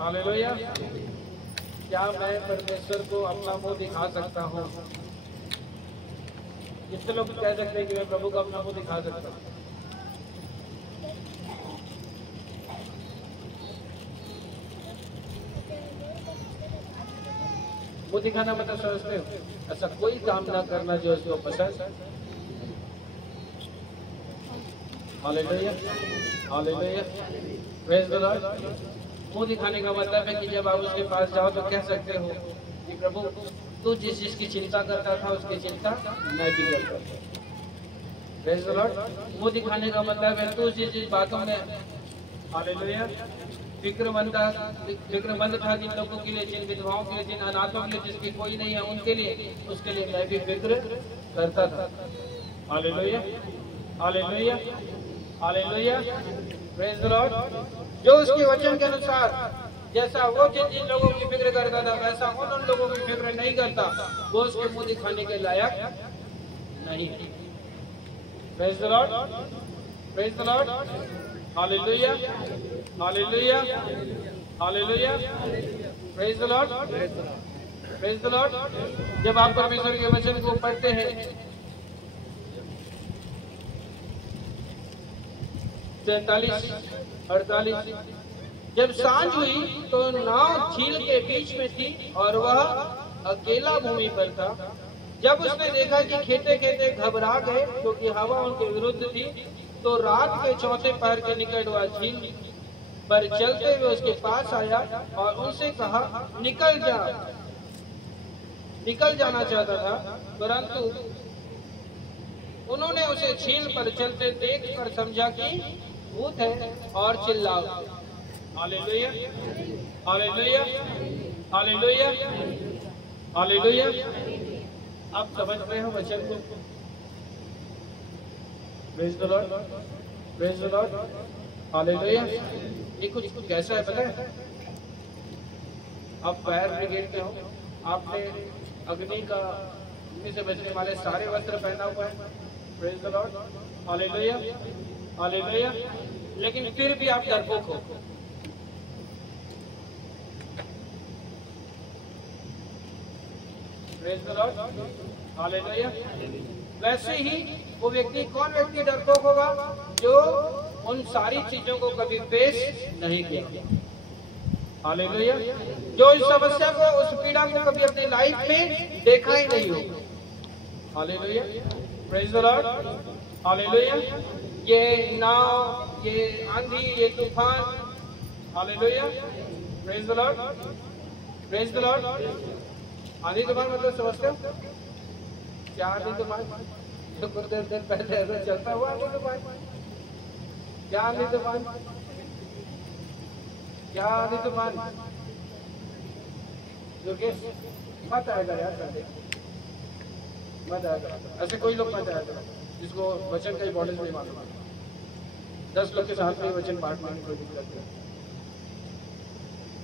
hallelujah. क्या मैं परमेश्वर को अपना मुंह दिखा सकता हूँ? कितने लोग कह सकते हैं कि मैं प्रभु को अपना मुंह दिखा सकता हूँ? मुंह दिखाना मतलब समझते हो? ऐसा कोई काम ना करना जो उसको पसंद। Hallelujah, hallelujah, praise the Lord. मुंह दिखाने का मतलब है कि जब आप उसके पास जाओ तो कह सकते हो कि प्रभु तू जिस चीज की चिंता करता था उसकी चिंता मैं भी करता था। Praise the Lord. मुंह दिखाने का मतलब है तू जिस बातों में, हालेलुया, फिक्रमंद था जिन लोगों के लिए, जिन विधवाओं के लिए, जिन अनाथों के लिए, जिसकी कोई नहीं है उनके लिए, उसके लिए मैं भी फिक्र करता था। Hallelujah, hallelujah, hallelujah, praise the Lord. जो उसके वचन के अनुसार जैसा वो जिन लोगों की फिक्र करता था वैसा उन लोगों की फिक्र नहीं करता, वो उसके मुंह दिखाने के लायक नहीं है। Praise the Lord, praise the Lord, hallelujah, hallelujah, hallelujah, praise the Lord, praise the Lord. जब आप परमेश्वर के वचन को पढ़ते हैं 43, 48, जब सांझ हुई तो नाव झील के बीच में थी और वह अकेला भूमि पर था। जब उसने देखा कि खेते खेते घबरा गए क्योंकि हवा उनके विरुद्ध थी, तो रात के चौथे पहर के निकट वह झील पर चलते हुए उसके पास आया और उनसे कहा निकल जा। निकल जाना चाहता था, परंतु उन्होंने उसे झील पर चलते देखकर समझा कि भूत है और चिल्लाया। Hallelujah, hallelujah, hallelujah, hallelujah. आप समझ रहे हो वचन को? Praise the Lord, praise the Lord, hallelujah. ये कुछ कैसा है पता है? आप फायर ब्रिगेड में हो, आपने अग्नि से बचने वाले सारे वस्त्र पहना हुआ है। Praise the Lord, hallelujah, hallelujah. लेकिन फिर भी आप डरपोक हो। Praise the Lord, hallelujah. वैसे ही वो व्यक्ति, कौन व्यक्ति डरपोक होगा? जो उन सारी चीजों को कभी फेस नहीं किया। हालेलुया। जो इस समस्या को, उस पीड़ा को कभी अपनी लाइफ में देखा ही नहीं हो। Hallelujah, praise the Lord, hallelujah. ये नाव, ये आंधी, ये तूफान, hallelujah, praise the Lord, praise the Lord. आंधी तूफान मतलब समझते हो क्या? आंधी तूफान तो कुछ देर पहले ऐसा चलता हुआ आंधी तूफान। क्या आंधी तूफान? क्या आंधी तूफान? दुर्गेश मत आएगा यार, मत आएगा। ऐसे कोई लोग मत आएगा जिसको वचन का इम्पोर्टेंस नहीं मालूम। 10 लोग के साथ में वचन बांट मांगने कोई दिक्कत नहीं।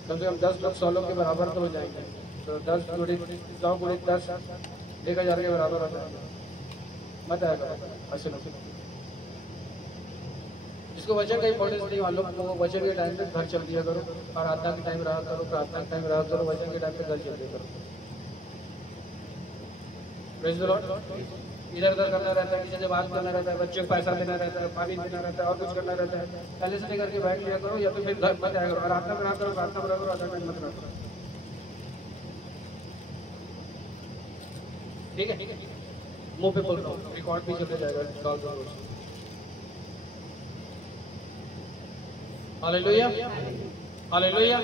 कम से कम 10 लोग 100 लोग के बराबर तो हो जाएंगे। तो 10 गुणे 100 गुणे 10 1000 के बराबर हो जाएगा। मत आएगा ऐसे लोग। जिसको वचन का इम्पोर्टेंस नहीं मालूम, वो वचन के टाइम पे घर चल दिया करो, आराधना के टाइम रहा करो, प्रार्थना के टाइम रहा करो, वचन के टाइम पे घर चल दिया करो। Praise the Lord. इधर उधर करना रहता है, किसी से बात करना रहता है, बच्चों को पैसा देना रहता है, पानी देना रहता है और कुछ करना रहता है, पहले से लेकर के बैठ लिया करो, या तो फिर घर मत आया करो। आराधना में रहा करो, प्रार्थना में रहा करो, आधा टाइम मत रहा करो। ठीक है, मुंह पे बोल रहा हूँ, रिकॉर्ड भी चलते जाएगा। Hallelujah, hallelujah.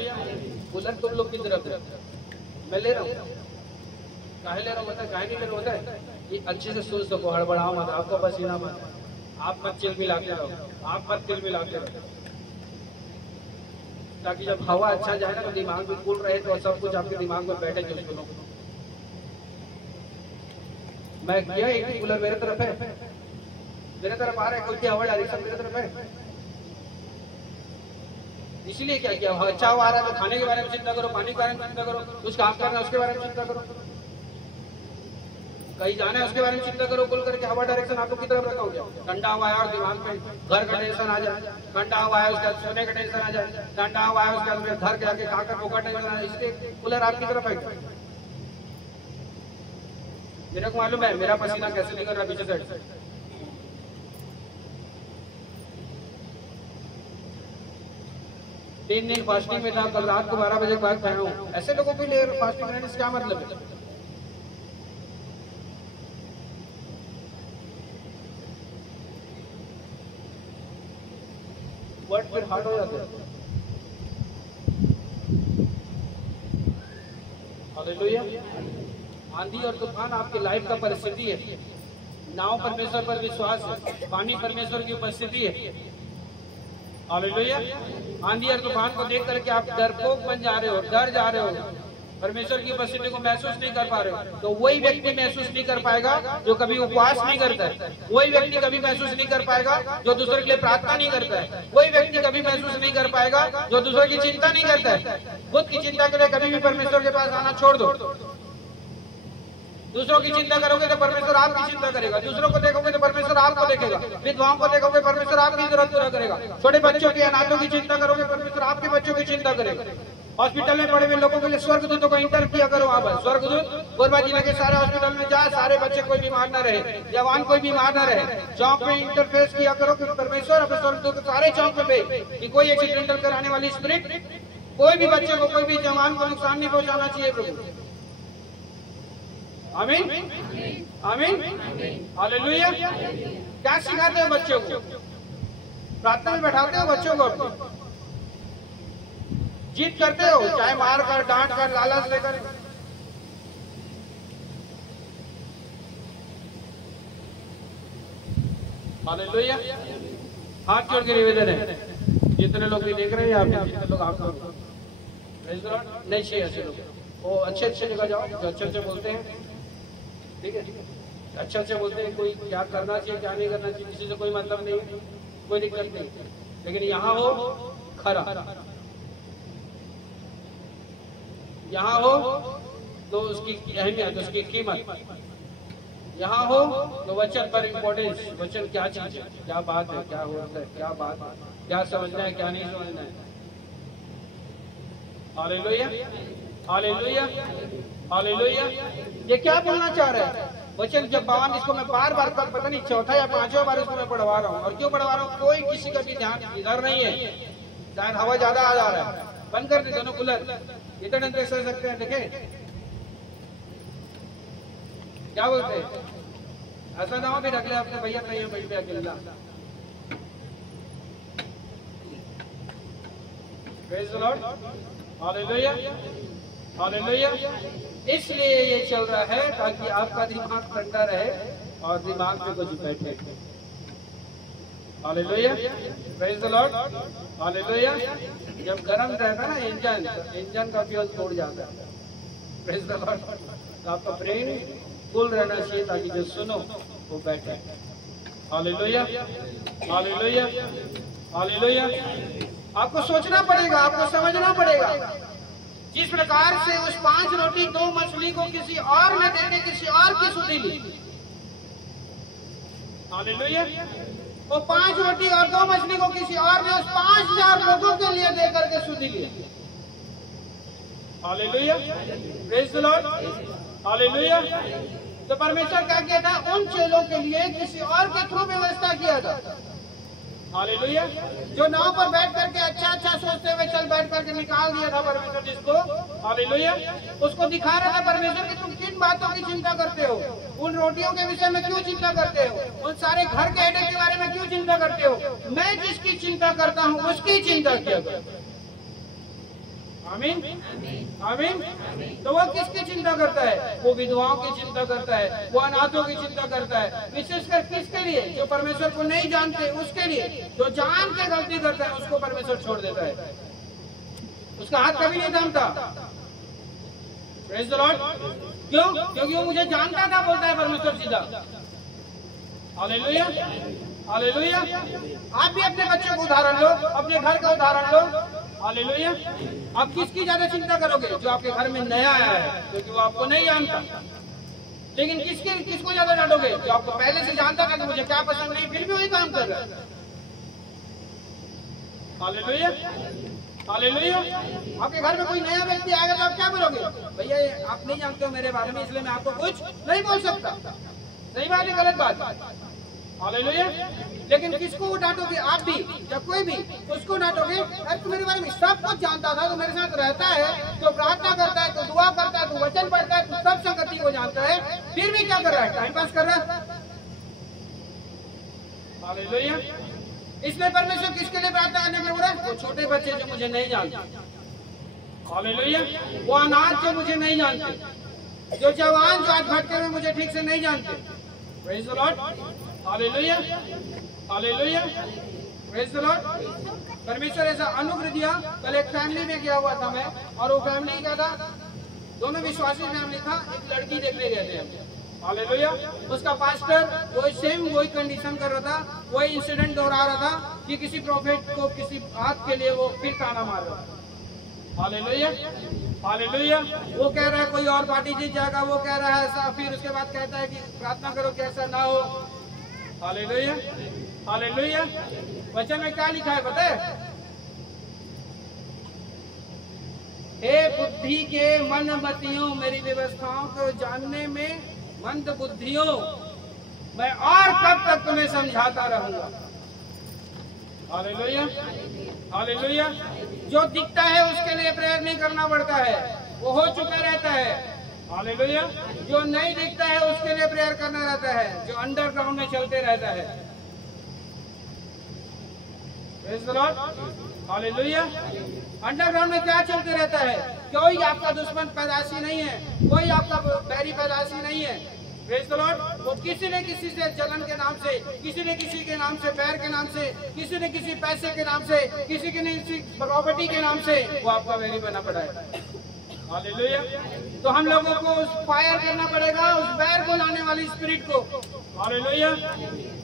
कूलर तुम लोग की तरफ है, मैं ले रहा हूँ। काहे ले रहा हूँ? काहे नहीं ले रहा होता है? कि अच्छे से सुन सको, हड़बड़ाओ मत, आपको पसीना मत, आप मत चिलमिलाते रहो, आप मत चिलमिलाते रहो, ताकि जब हवा अच्छा जाए ना तो दिमाग में कूल रहे, तो सब कुछ आपके दिमाग में बैठे जो सुनो। मैं किया एक कूलर मेरे तरफ है, मेरे तरफ आ रहा है, कोई हवा डायरेक्शन मेरे तरफ है, इसलिए क्या किया, अच्छा हवा आ रहा है तो खाने के बारे में चिंता करो, पानी के बारे में चिंता करो, कुछ काम करना है उसके बारे में चिंता करो, कहीं जाना है उसके बारे में चिंता करो, खुल करके हवा डायरेक्शन आपको की तरफ रखा हो गया, ठंडा हुआ है और दिमाग में घर का टेंशन आ जाए, ठंडा हुआ है उसके बाद सोने का टेंशन आ जाए, ठंडा हुआ है उसके बाद घर जाके खाकर भूखा टेंशन आ जाए, इसलिए कूलर आपकी तरफ है। मेरे को मालूम है मेरा पसीना कैसे निकल रहा पीछे साइड से। 3 दिन फास्टिंग में था, कल रात को 12 बजे के बाद खाया हूँ। ऐसे लोगों के लिए फास्टिंग रहने से क्या मतलब है? वर्ड फिर हार्ड हो जाते हैं। हालेलुया। आंधी और तूफान आपकी लाइफ का परिस्थिति है, नाव परमेश्वर पर विश्वास है, पानी परमेश्वर की उपस्थिति है। हालेलुया। आंधी और तूफान को देख करके आप डरपोक बन जा रहे हो, डर जा रहे हो, परमेश्वर की उपस्थिति को महसूस नहीं कर पा रहे हो, तो वही व्यक्ति महसूस नहीं कर पाएगा जो कभी उपवास नहीं करता है, वही व्यक्ति कभी महसूस नहीं कर पाएगा जो दूसरे के लिए प्रार्थना नहीं करता है, वही व्यक्ति कभी महसूस नहीं कर पाएगा जो दूसरे की चिंता नहीं करता है। खुद की चिंता के लिए कभी भी परमेश्वर के पास आना छोड़ दो। दूसरों की चिंता करोगे तो परमेश्वर आपकी चिंता करेगा, दूसरों को देखोगे तो परमेश्वर आपको देखेगा, विधवाओं को देखोगे परमेश्वर आपकी जरूरत पूरा करेगा, छोटे बच्चों की अनाथों की चिंता करोगे परमेश्वर आपके बच्चों की चिंता करेगा। हॉस्पिटल में पड़े हुए लोगों के लिए स्वर्गदूतों को इंटर किया करो। वहां पर स्वर्गदूत कोरबा जिले के सारे हॉस्पिटल में जा, सारे बच्चे कोई बीमार न रहे, जवान कोई बीमार न रहे, चौक में इंटरफेस किया करो कि परमेश्वर अपने स्वर्गदूत सारे चौक में भेज कि कोई एक्सीडेंटल कराने वाली स्पिरिट कोई भी बच्चे को, कोई भी जवान को नुकसान नहीं पहुंचाना चाहिए प्रभु। आमीन आमीन हालेलुया। क्या सिखाते हो बच्चों को? प्रार्थना में बैठाते हो बच्चों को, अपने जीत करते हो, चाहे मार कर, डांट कर, लालच लेकर। हालेलुया। हाथ जोड़ के निवेदन है, जितने लोग भी देख रहे हैं आप, जितने लोग आप लोग नहीं चाहिए ऐसे लोग, वो अच्छे अच्छे जगह जाओ जो अच्छे अच्छे बोलते हैं, ठीक है, अच्छे अच्छे बोलते हैं, कोई क्या करना चाहिए क्या नहीं करना चाहिए, किसी से कोई मतलब नहीं, कोई दिक्कत नहीं, लेकिन यहाँ हो खरा, यहाँ हो तो उसकी अहमियत, उसकी कीमत, यहाँ हो तो वचन पर इम्पोर्टेंस, वचन क्या चीज है, क्या बात है, क्या होता है, क्या बात, क्या समझना है, क्या नहीं समझना है। Hallelujah hallelujah hallelujah. ये क्या बोलना चाह रहा है वचन? जब बावन, इसको मैं बार बार पता नहीं चौथा या पांचवा बार इसको मैं पढ़वा रहा हूँ, और क्यों पढ़वा रहा हूँ, कोई किसी का भी ध्यान इधर नहीं है, शायद हवा ज्यादा आ जा रहा है, बंद कर दे दोनों कूलर, इतने देख सकते हैं, देखे क्या बोलते हैं, ऐसा ना हो भी रख ले अपने भैया नहीं है, बैठ पे अकेला। Praise the Lord hallelujah hallelujah. इसलिए ये चल रहा है ताकि आपका दिमाग ठंडा रहे और दिमाग में कुछ बैठे। Hallelujah praise the Lord hallelujah. जब गर्म रहता है ना इंजन का फ्यूल तोड़ जाता है। Praise the Lord. तो आपका ब्रेन फुल रहना चाहिए ताकि जो सुनो वो बैठे। Hallelujah hallelujah hallelujah. आपको सोचना पड़ेगा, आपको समझना पड़ेगा। जिस प्रकार से उस 5 रोटी 2 मछली को किसी और ने देके किसी और की सुधि ली। हालेलुया। वो 5 रोटी और 2 मछली को किसी और ने उस 5000 लोगों के लिए दे करके सुधि लिया। Hallelujah praise the Lord hallelujah. तो परमेश्वर क्या किया था? उन चेलों के लिए किसी और के थ्रू व्यवस्था किया था। हालेलुया। जो नाव पर बैठ करके अच्छा सोचते हुए चल बैठ करके निकाल दिया था परमेश्वर जिसको, हालेलुया, उसको दिखा रहा था परमेश्वर कि तुम किन बातों की चिंता करते हो, उन रोटियों के विषय में क्यों चिंता करते हो, उन सारे घर के हेडेक के बारे में क्यों चिंता करते हो। मैं जिसकी चिंता करता हूँ उसकी चिंता किया करो। आमीन आमीन। तो वो किसकी चिंता करता है? वो विधवाओं की चिंता करता है, वो अनाथों की चिंता करता है। विशेषकर किसके लिए? जो परमेश्वर को नहीं जानते उसके लिए। जो जान के गलती करता है उसको परमेश्वर छोड़ देता है, उसका हाथ कभी नहीं थामता। Praise the Lord. क्यों? क्योंकि वो मुझे जानता था, बोलता है परमेश्वर सीधा। Hallelujah hallelujah. आप भी अपने बच्चों को उदाहरण लो, अपने घर का उदाहरण लो। हालेलुया। आप किसकी ज्यादा चिंता करोगे? जो आपके घर में नया आया है, क्योंकि वो आपको नहीं जानता। लेकिन किसको ज्यादा डांटोगे? जो आपको पहले से जानता था कि मुझे क्या पसंद नहीं, फिर भी वही काम कर रहा है। Hallelujah hallelujah. आपके घर में कोई नया व्यक्ति आएगा तो आप क्या बोलोगे? भैया आप नहीं जानते हो मेरे बारे में, इसलिए मैं आपको कुछ नहीं बोल सकता। सही बात है, गलत बात? हालेलुया। लेकिन किसको डांटोगे? आप भी, जब कोई भी उसको डांटोगे, अरे तू मेरे बारे में सब कुछ जानता था, तो मेरे साथ रहता है, तो प्रार्थना करता है, तो दुआ करता है, तो वचन पढ़ता है, तो सब संगति को जानता है, फिर भी क्या कर रहा है? टाइम पास कर रहा है। हालेलुया। इसलिए परमेश्वर किसके लिए प्रार्थना करने के बोल रहा है? वो छोटे बच्चे जो मुझे नहीं जानते। हालेलुया। वो अनाथ जो मुझे नहीं जानते, जो जवान जो आज भटके हुए मुझे ठीक से नहीं जानते। Praise the Lord. Hallelujah hallelujah. Praise the Lord. परमेश्वर ऐसा अनुग्रह दिया। कल एक फैमिली में गया हुआ था मैं, और वो फैमिली क्या था? दोनों विश्वासी फैमिली था। एक लड़की देखने गए थे हम। हालेलुया। उसका पास्टर वही कंडीशन कर रहा था, वही इंसिडेंट दोहरा रहा था कि किसी प्रॉफिट को किसी बात के लिए वो फिर ताना मार रहा था। Hallelujah hallelujah. वो कह रहा है कोई और पार्टी जीत जाएगा, वो कह रहा है ऐसा, फिर उसके बाद कहता है कि प्रार्थना करो कि ऐसा ना हो। Hallelujah hallelujah. वचन में क्या लिखा है पता है? हे बुद्धि के मनमतियों, मेरी व्यवस्थाओं को जानने में मंद बुद्धियों, मैं और कब तक तुम्हें समझाता रहूंगा। Hallelujah hallelujah. जो दिखता है उसके लिए प्रेयर नहीं करना पड़ता है, वो हो चुका रहता है। हालेलुया। जो नहीं दिखता है उसके लिए प्रेयर करना रहता है, जो अंडरग्राउंड में चलते रहता है। Praise the Lord. Hallelujah. Underground में क्या चलते रहता है? कोई आपका दुश्मन पैदाशी नहीं है, कोई आपका बैरी पैदाशी नहीं है। Praise the Lord. वो किसी न किसी से जलन के नाम से, किसी न किसी के नाम से, पैर के नाम से, किसी न किसी पैसे के नाम से, किसी के किसी प्रॉपर्टी के नाम से वो आपका बैरी बना पड़ा है। हालेलुया। तो हम लोगों को उस फायर करना पड़ेगा, उस बैर को लाने वाली स्पिरिट को। हालेलुया।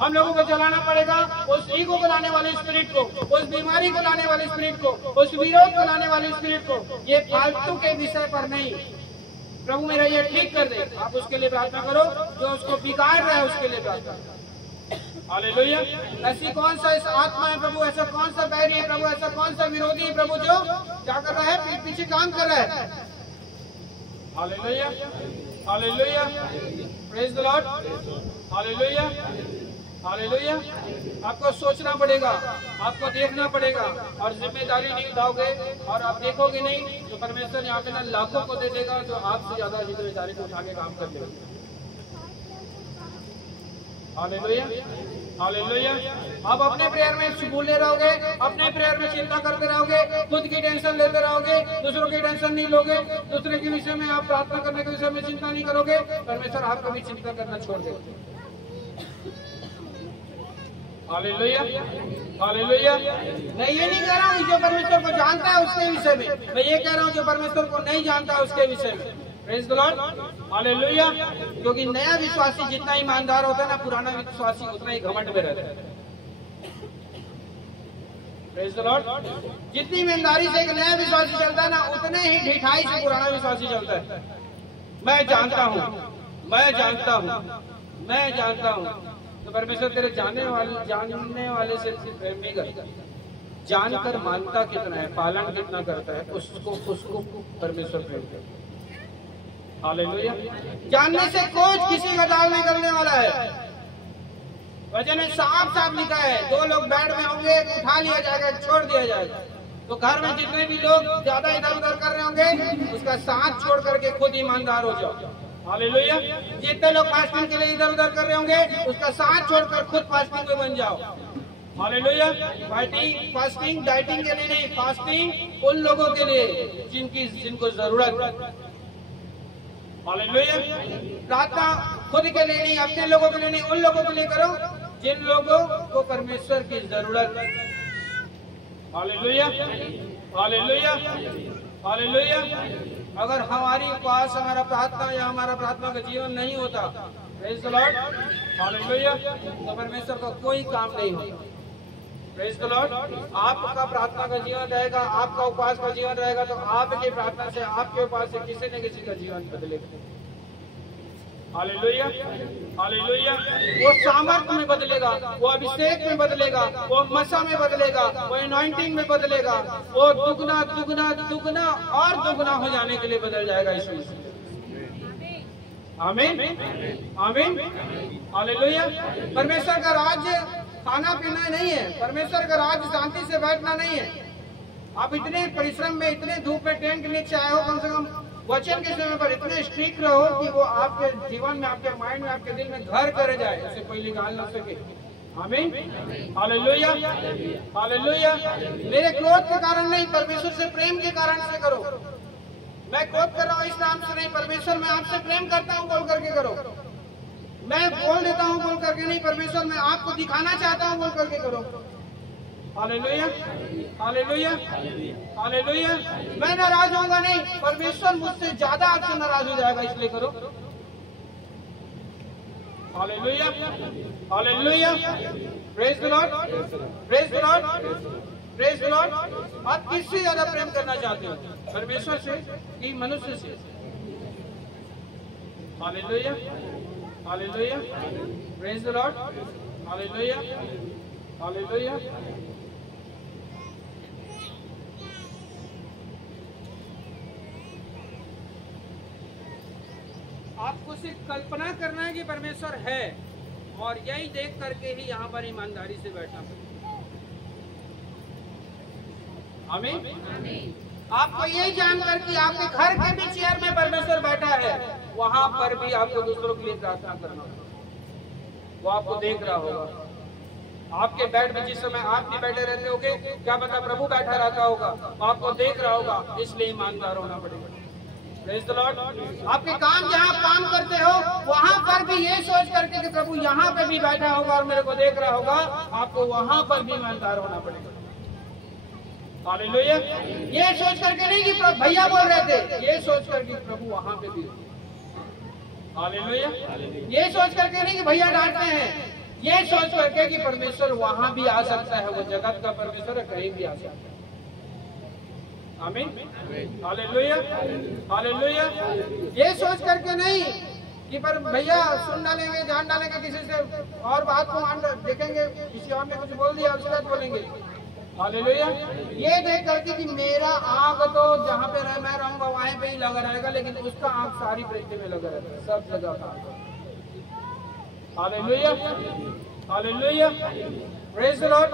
हम लोगों को जलाना पड़ेगा उस ईगो को लाने वाले स्पिरिट को, उस बीमारी को लाने वाले स्पिरिट को, उस विरोध को लाने वाले स्पिरिट को। ये फालतू के विषय पर नहीं। प्रभु मेरा ये ठीक कर दे, आप उसके लिए प्रार्थना करो। जो उसको बिगाड़ रहा है उसके लिए प्रार्थना करो। हालेलुया। ऐसी कौन सा इस आत्मा है प्रभु, ऐसा कौन सा बैरी है प्रभु, ऐसा कौन सा विरोधी है प्रभु जो क्या कर रहा है? पीछे काम कर रहा है। Hallelujah hallelujah. Praise the Lord. Hallelujah hallelujah. आपको सोचना पड़ेगा, आपको देखना पड़ेगा, और जिम्मेदारी नहीं उठाओगे और आप देखोगे नहीं तो परमेश्वर यहाँ पे ना लाखों को दे देगा जो आपसे ज्यादा जिम्मेदारी को उठा के काम कर देगा। Hallelujah hallelujah. आप अपने प्रेयर में भूले रहोगे, अपने प्रेयर में चिंता करते रहोगे, खुद की टेंशन लेते रहोगे, दूसरों की टेंशन नहीं लोगे, दूसरे के विषय में आप प्रार्थना करने के विषय में चिंता नहीं करोगे, परमेश्वर आपको भी चिंता करना छोड़ देगा। Hallelujah hallelujah. मैं ये नहीं कह रहा हूँ जो परमेश्वर को जानता है उसके विषय में, मैं ये कह रहा हूँ जो परमेश्वर को नहीं जानता उसके विषय में। Praise the Lord. हालेलुया। क्योंकि नया विश्वासी जितना ईमानदार होता है ना, पुराना विश्वासी उतना ही घमंड में रहता है। Praise the Lord. जितनी ईमानदारी से एक नया विश्वासी चलता है ना, उतने ही ढिठाई से पुराना विश्वासी चलता है। मैं जानता हूँ, मैं जानता हूँ, मैं जानता हूँ। तो परमेश्वर तेरे जानने वाले से प्रेम नहीं करता, जानकर मानता कितना है, पालन कितना करता है, उसको परमेश्वर प्रेम करता है। हालेलुया। जानने से कोई किसी का दाल नहीं करने वाला है। वचन में साफ साफ लिखा है, दो लोग बेड में होंगे, उठा लिया जाएगा, छोड़ दिया जाएगा। तो घर में जितने भी लोग ज्यादा इधर उधर कर रहे होंगे, उसका साथ छोड़ करके खुद ईमानदार हो जाओ। हालेलुया। जितने लोग फास्टिंग के लिए इधर उधर कर रहे होंगे, उसका साथ छोड़कर खुद फास्टिंग में बन जाओ। हालेलुया। फास्टिंग डाइटिंग के लिए नहीं, फास्टिंग उन लोगों के लिए जिनको जरूरत। हालेलुया। प्रार्थना खुद के लिए नहीं, अपने लोगों के लिए नहीं, उन लोगों के लिए करो जिन लोगों को परमेश्वर की जरूरत। Hallelujah, hallelujah, hallelujah. अगर हमारी उपवास, हमारा प्रार्थना या हमारा प्रार्थना का जीवन नहीं होता, प्रेज़ द लॉर्ड, हालेलुया, तो परमेश्वर का कोई काम नहीं होता। Praise the Lord. आपका प्रार्थना का जीवन रहेगा, आपका उपवास का जीवन रहेगा, तो आपकी प्रार्थना से, आपके उपवास से किसी न किसी का जीवन बदलेगा। Hallelujah, hallelujah. वो सामर्थ में बदलेगा, वो अभिषेक में बदलेगा, वो मसा में बदलेगा, वो एनॉइंटिंग में बदलेगा, वो दुगना दुगना दुगना और दुगना हो जाने के लिए बदल जाएगा यीशु मसीह। आमीन, आमीन, हालेलुया। परमेश्वर का राज्य खाना पीना नहीं है, परमेश्वर का राज्य शांति से बैठना नहीं है। आप इतने परिश्रम में, इतने धूप में टेंट के नीचे आए हो, कम से कम वचन के समय पर इतने स्ट्रिक्ट रहो कि वो आपके जीवन में, आपके माइंड में, आपके दिल में घर कर जाए, ऐसे कोई निकाल ना सके। आमीन, हालेलुया, हालेलुया। मेरे क्रोध के कारण नहीं, परमेश्वर से प्रेम के कारण से करो। मैं क्रोध कर रहा हूँ इस नाम से नहीं, परमेश्वर मैं आपसे प्रेम करता हूँ बोल करके करो। मैं बोल देता हूँ बोल करके नहीं, परमेश्वर मैं आपको दिखाना चाहता हूँ बोल करके करो। Hallelujah, hallelujah, hallelujah. मैं नाराज होऊंगा नहीं, परमेश्वर मुझसे ज्यादा आपसे नाराज हो जाएगा, इसलिए करो। Hallelujah, hallelujah. Praise the Lord, praise the Lord, praise the Lord. आप किससे ज्यादा प्रेम करना चाहते हो, परमेश्वर से कि मनुष्य से? Hallelujah, hallelujah, praise the Lord, hallelujah, hallelujah. आपको सिर्फ कल्पना करना है कि परमेश्वर है, और यही देख करके ही यहाँ पर ईमानदारी से बैठना पड़ेगा। आमीन। आपको यही जानकर कि आपके घर के भी चेयर में परमेश्वर बैठा है, वहां पर भी आपको दूसरों के लिए प्रार्थना करना होगा। वो आपको देख रहा होगा। आपके बेड में जिस समय आप नहीं बैठे रहते होगे, क्या पता प्रभु बैठा रहता होगा, आपको देख रहा होगा, इसलिए ईमानदार होना पड़ेगा। Praise the Lord. आपके काम जहाँ काम करते हो, वहाँ पर भी ये सोच करके कि प्रभु यहाँ पे भी बैठा होगा और मेरे को देख रहा होगा, आपको वहाँ पर भी ईमानदार होना पड़ेगा। हालेलुया। ये सोच करके नहीं कि भैया बोल रहे थे, ये सोच करके प्रभु वहाँ पे भी। हालेलुया। ये सोच करके नहीं कि भैया डांटते हैं, ये सोच करके कि परमेश्वर वहाँ भी आ सकता है, वो जगत का परमेश्वर कहीं भी आ सकता है। आमीन, हालेलुया, हालेलुया। ये सोच करके नहीं कि पर भैया सुन डालेंगे, जान डालेंगे, किसी से और बात को मान देखेंगे, किसी और ने कुछ बोल दिया उसके बाद बोलेंगे। हालेलुया। ये देख करके कि मेरा आग तो जहाँ पे मैं रहूंगा वहीं पे ही लगा रहेगा, लेकिन उसका आग सारी पृथ्वी में लगा रहता है, सब जगह का। Hallelujah, hallelujah, praise the Lord.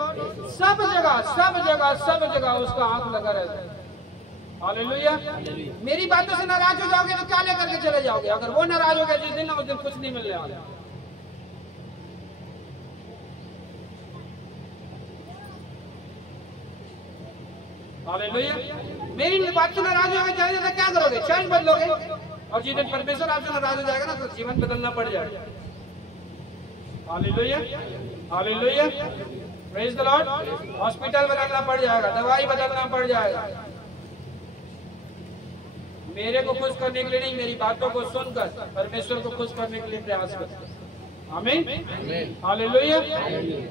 सब जगह, सब जगह, सब जगह उसका आग लगा रहता है। हालेलुया। मेरी बातों से नाराज हो जाओगे तो क्या लेकर के चले जाओगे? अगर वो नाराज हो गया जिस दिन, उस दिन कुछ नहीं मिलने वाला। हालेलुया। मेरी बात से नाराज हो गए तो क्या करोगे? चर्च बदलोगे, और जिस दिन परमेश्वर आपसे नाराज हो जाएगा ना, तो जीवन बदलना पड़ जाएगा। Hallelujah, hallelujah, praise the Lord. Hospital बदलना पड़ जाएगा, दवाई बदलना पड़ जाएगा। मेरे को खुश करने के लिए नहीं, मेरी बातों को सुनकर परमेश्वर को खुश करने के लिए प्रयास करते। आमीन, हालेलुया।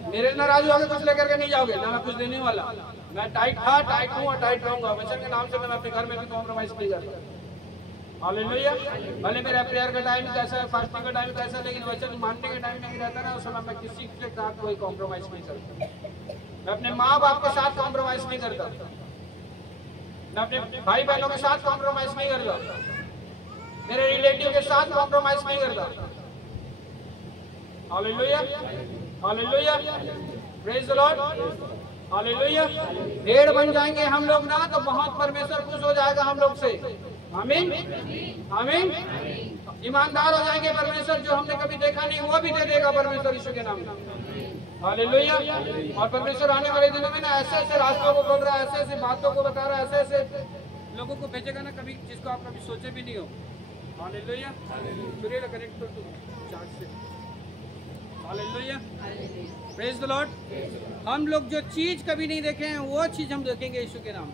मेरे नाराज होगे कुछ लेकर के नहीं जाओगे ना, मैं कुछ देने वाला। मैं टाइट था, टाइट हूँ और टाइट रहूंगा। वचन के नाम से मैं अपने घर में भी कॉम्प्रोमाइज नहीं करता। हालेलुया। भले मेरा प्रेयर का टाइम कैसा है, फास्टिंग का टाइम कैसा है, लेकिन वचन मानने का टाइम नहीं रहता ना, उस समय मैं किसी के साथ कोई कॉम्प्रोमाइज नहीं करता। मैं अपने माँ बाप के साथ कॉम्प्रोमाइज नहीं करता, मैं अपने भाई बहनों के साथ कॉम्प्रोमाइज नहीं करता, मेरे रिलेटिव के साथ कॉम्प्रोमाइज नहीं करता। Hallelujah, hallelujah, praise the Lord, hallelujah. भेड़ बन जाएंगे हम लोग ना, तो बहुत परमेश्वर खुश हो जाएगा हम लोग से। आमीन, आमीन। ईमानदार हो जाएंगे परमेश्वर, जो हमने कभी देखा नहीं वो भी दे देगा परमेश्वर यीशु के नाम में। हालेलुया। और परमेश्वर आने वाले दिनों में ना ऐसे ऐसे रास्तों को खोल रहा है, ऐसे ऐसे बातों को बता रहा है, ऐसे ऐसे लोगों को भेजेगा ना कभी, जिसको आप कभी सोचे भी नहीं हो। हालेलुया। कनेक्ट कर दो चार्ज से। हालेलुया। Praise the Lord. हम लोग जो चीज कभी नहीं देखे हैं वो चीज हम देखेंगे यीशु के नाम।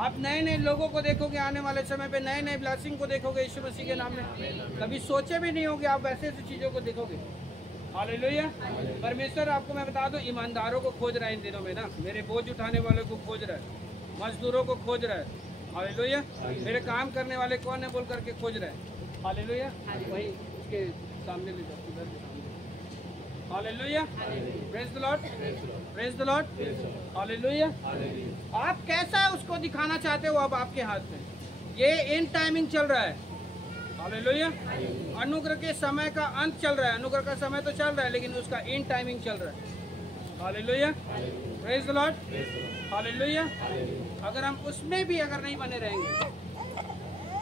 आप नए नए लोगों को देखोगे, आने वाले समय पे नए नए ब्लेसिंग को देखोगे यीशु मसीह के नाम में। कभी सोचे भी नहीं होंगे आप ऐसे ऐसी चीजों को देखोगे। हालेलुया। परमेश्वर आपको मैं बता दूं, ईमानदारों को खोज रहा है इन दिनों में ना। मेरे बोझ उठाने वालों को खोज रहा है, मजदूरों को खोज रहा है। हालेलुया। मेरे काम करने वाले कौन है बोल करके खोज रहा है। हालेलुया। वही उसके सामने ले जाओ, उधर के सामने। Hallelujah. Praise the Lord. Praise the Lord. Hallelujah. आप कैसा उसको दिखाना चाहते हो अब आपके हाथ में। ये इन टाइमिंग चल रहा है। हालेलुया। अनुग्रह के समय का अंत चल रहा है। अनुग्रह का समय तो चल रहा है लेकिन उसका इन टाइमिंग चल रहा है। Hallelujah. Praise the Lord. Hallelujah. अगर हम उसमें भी अगर नहीं बने रहेंगे,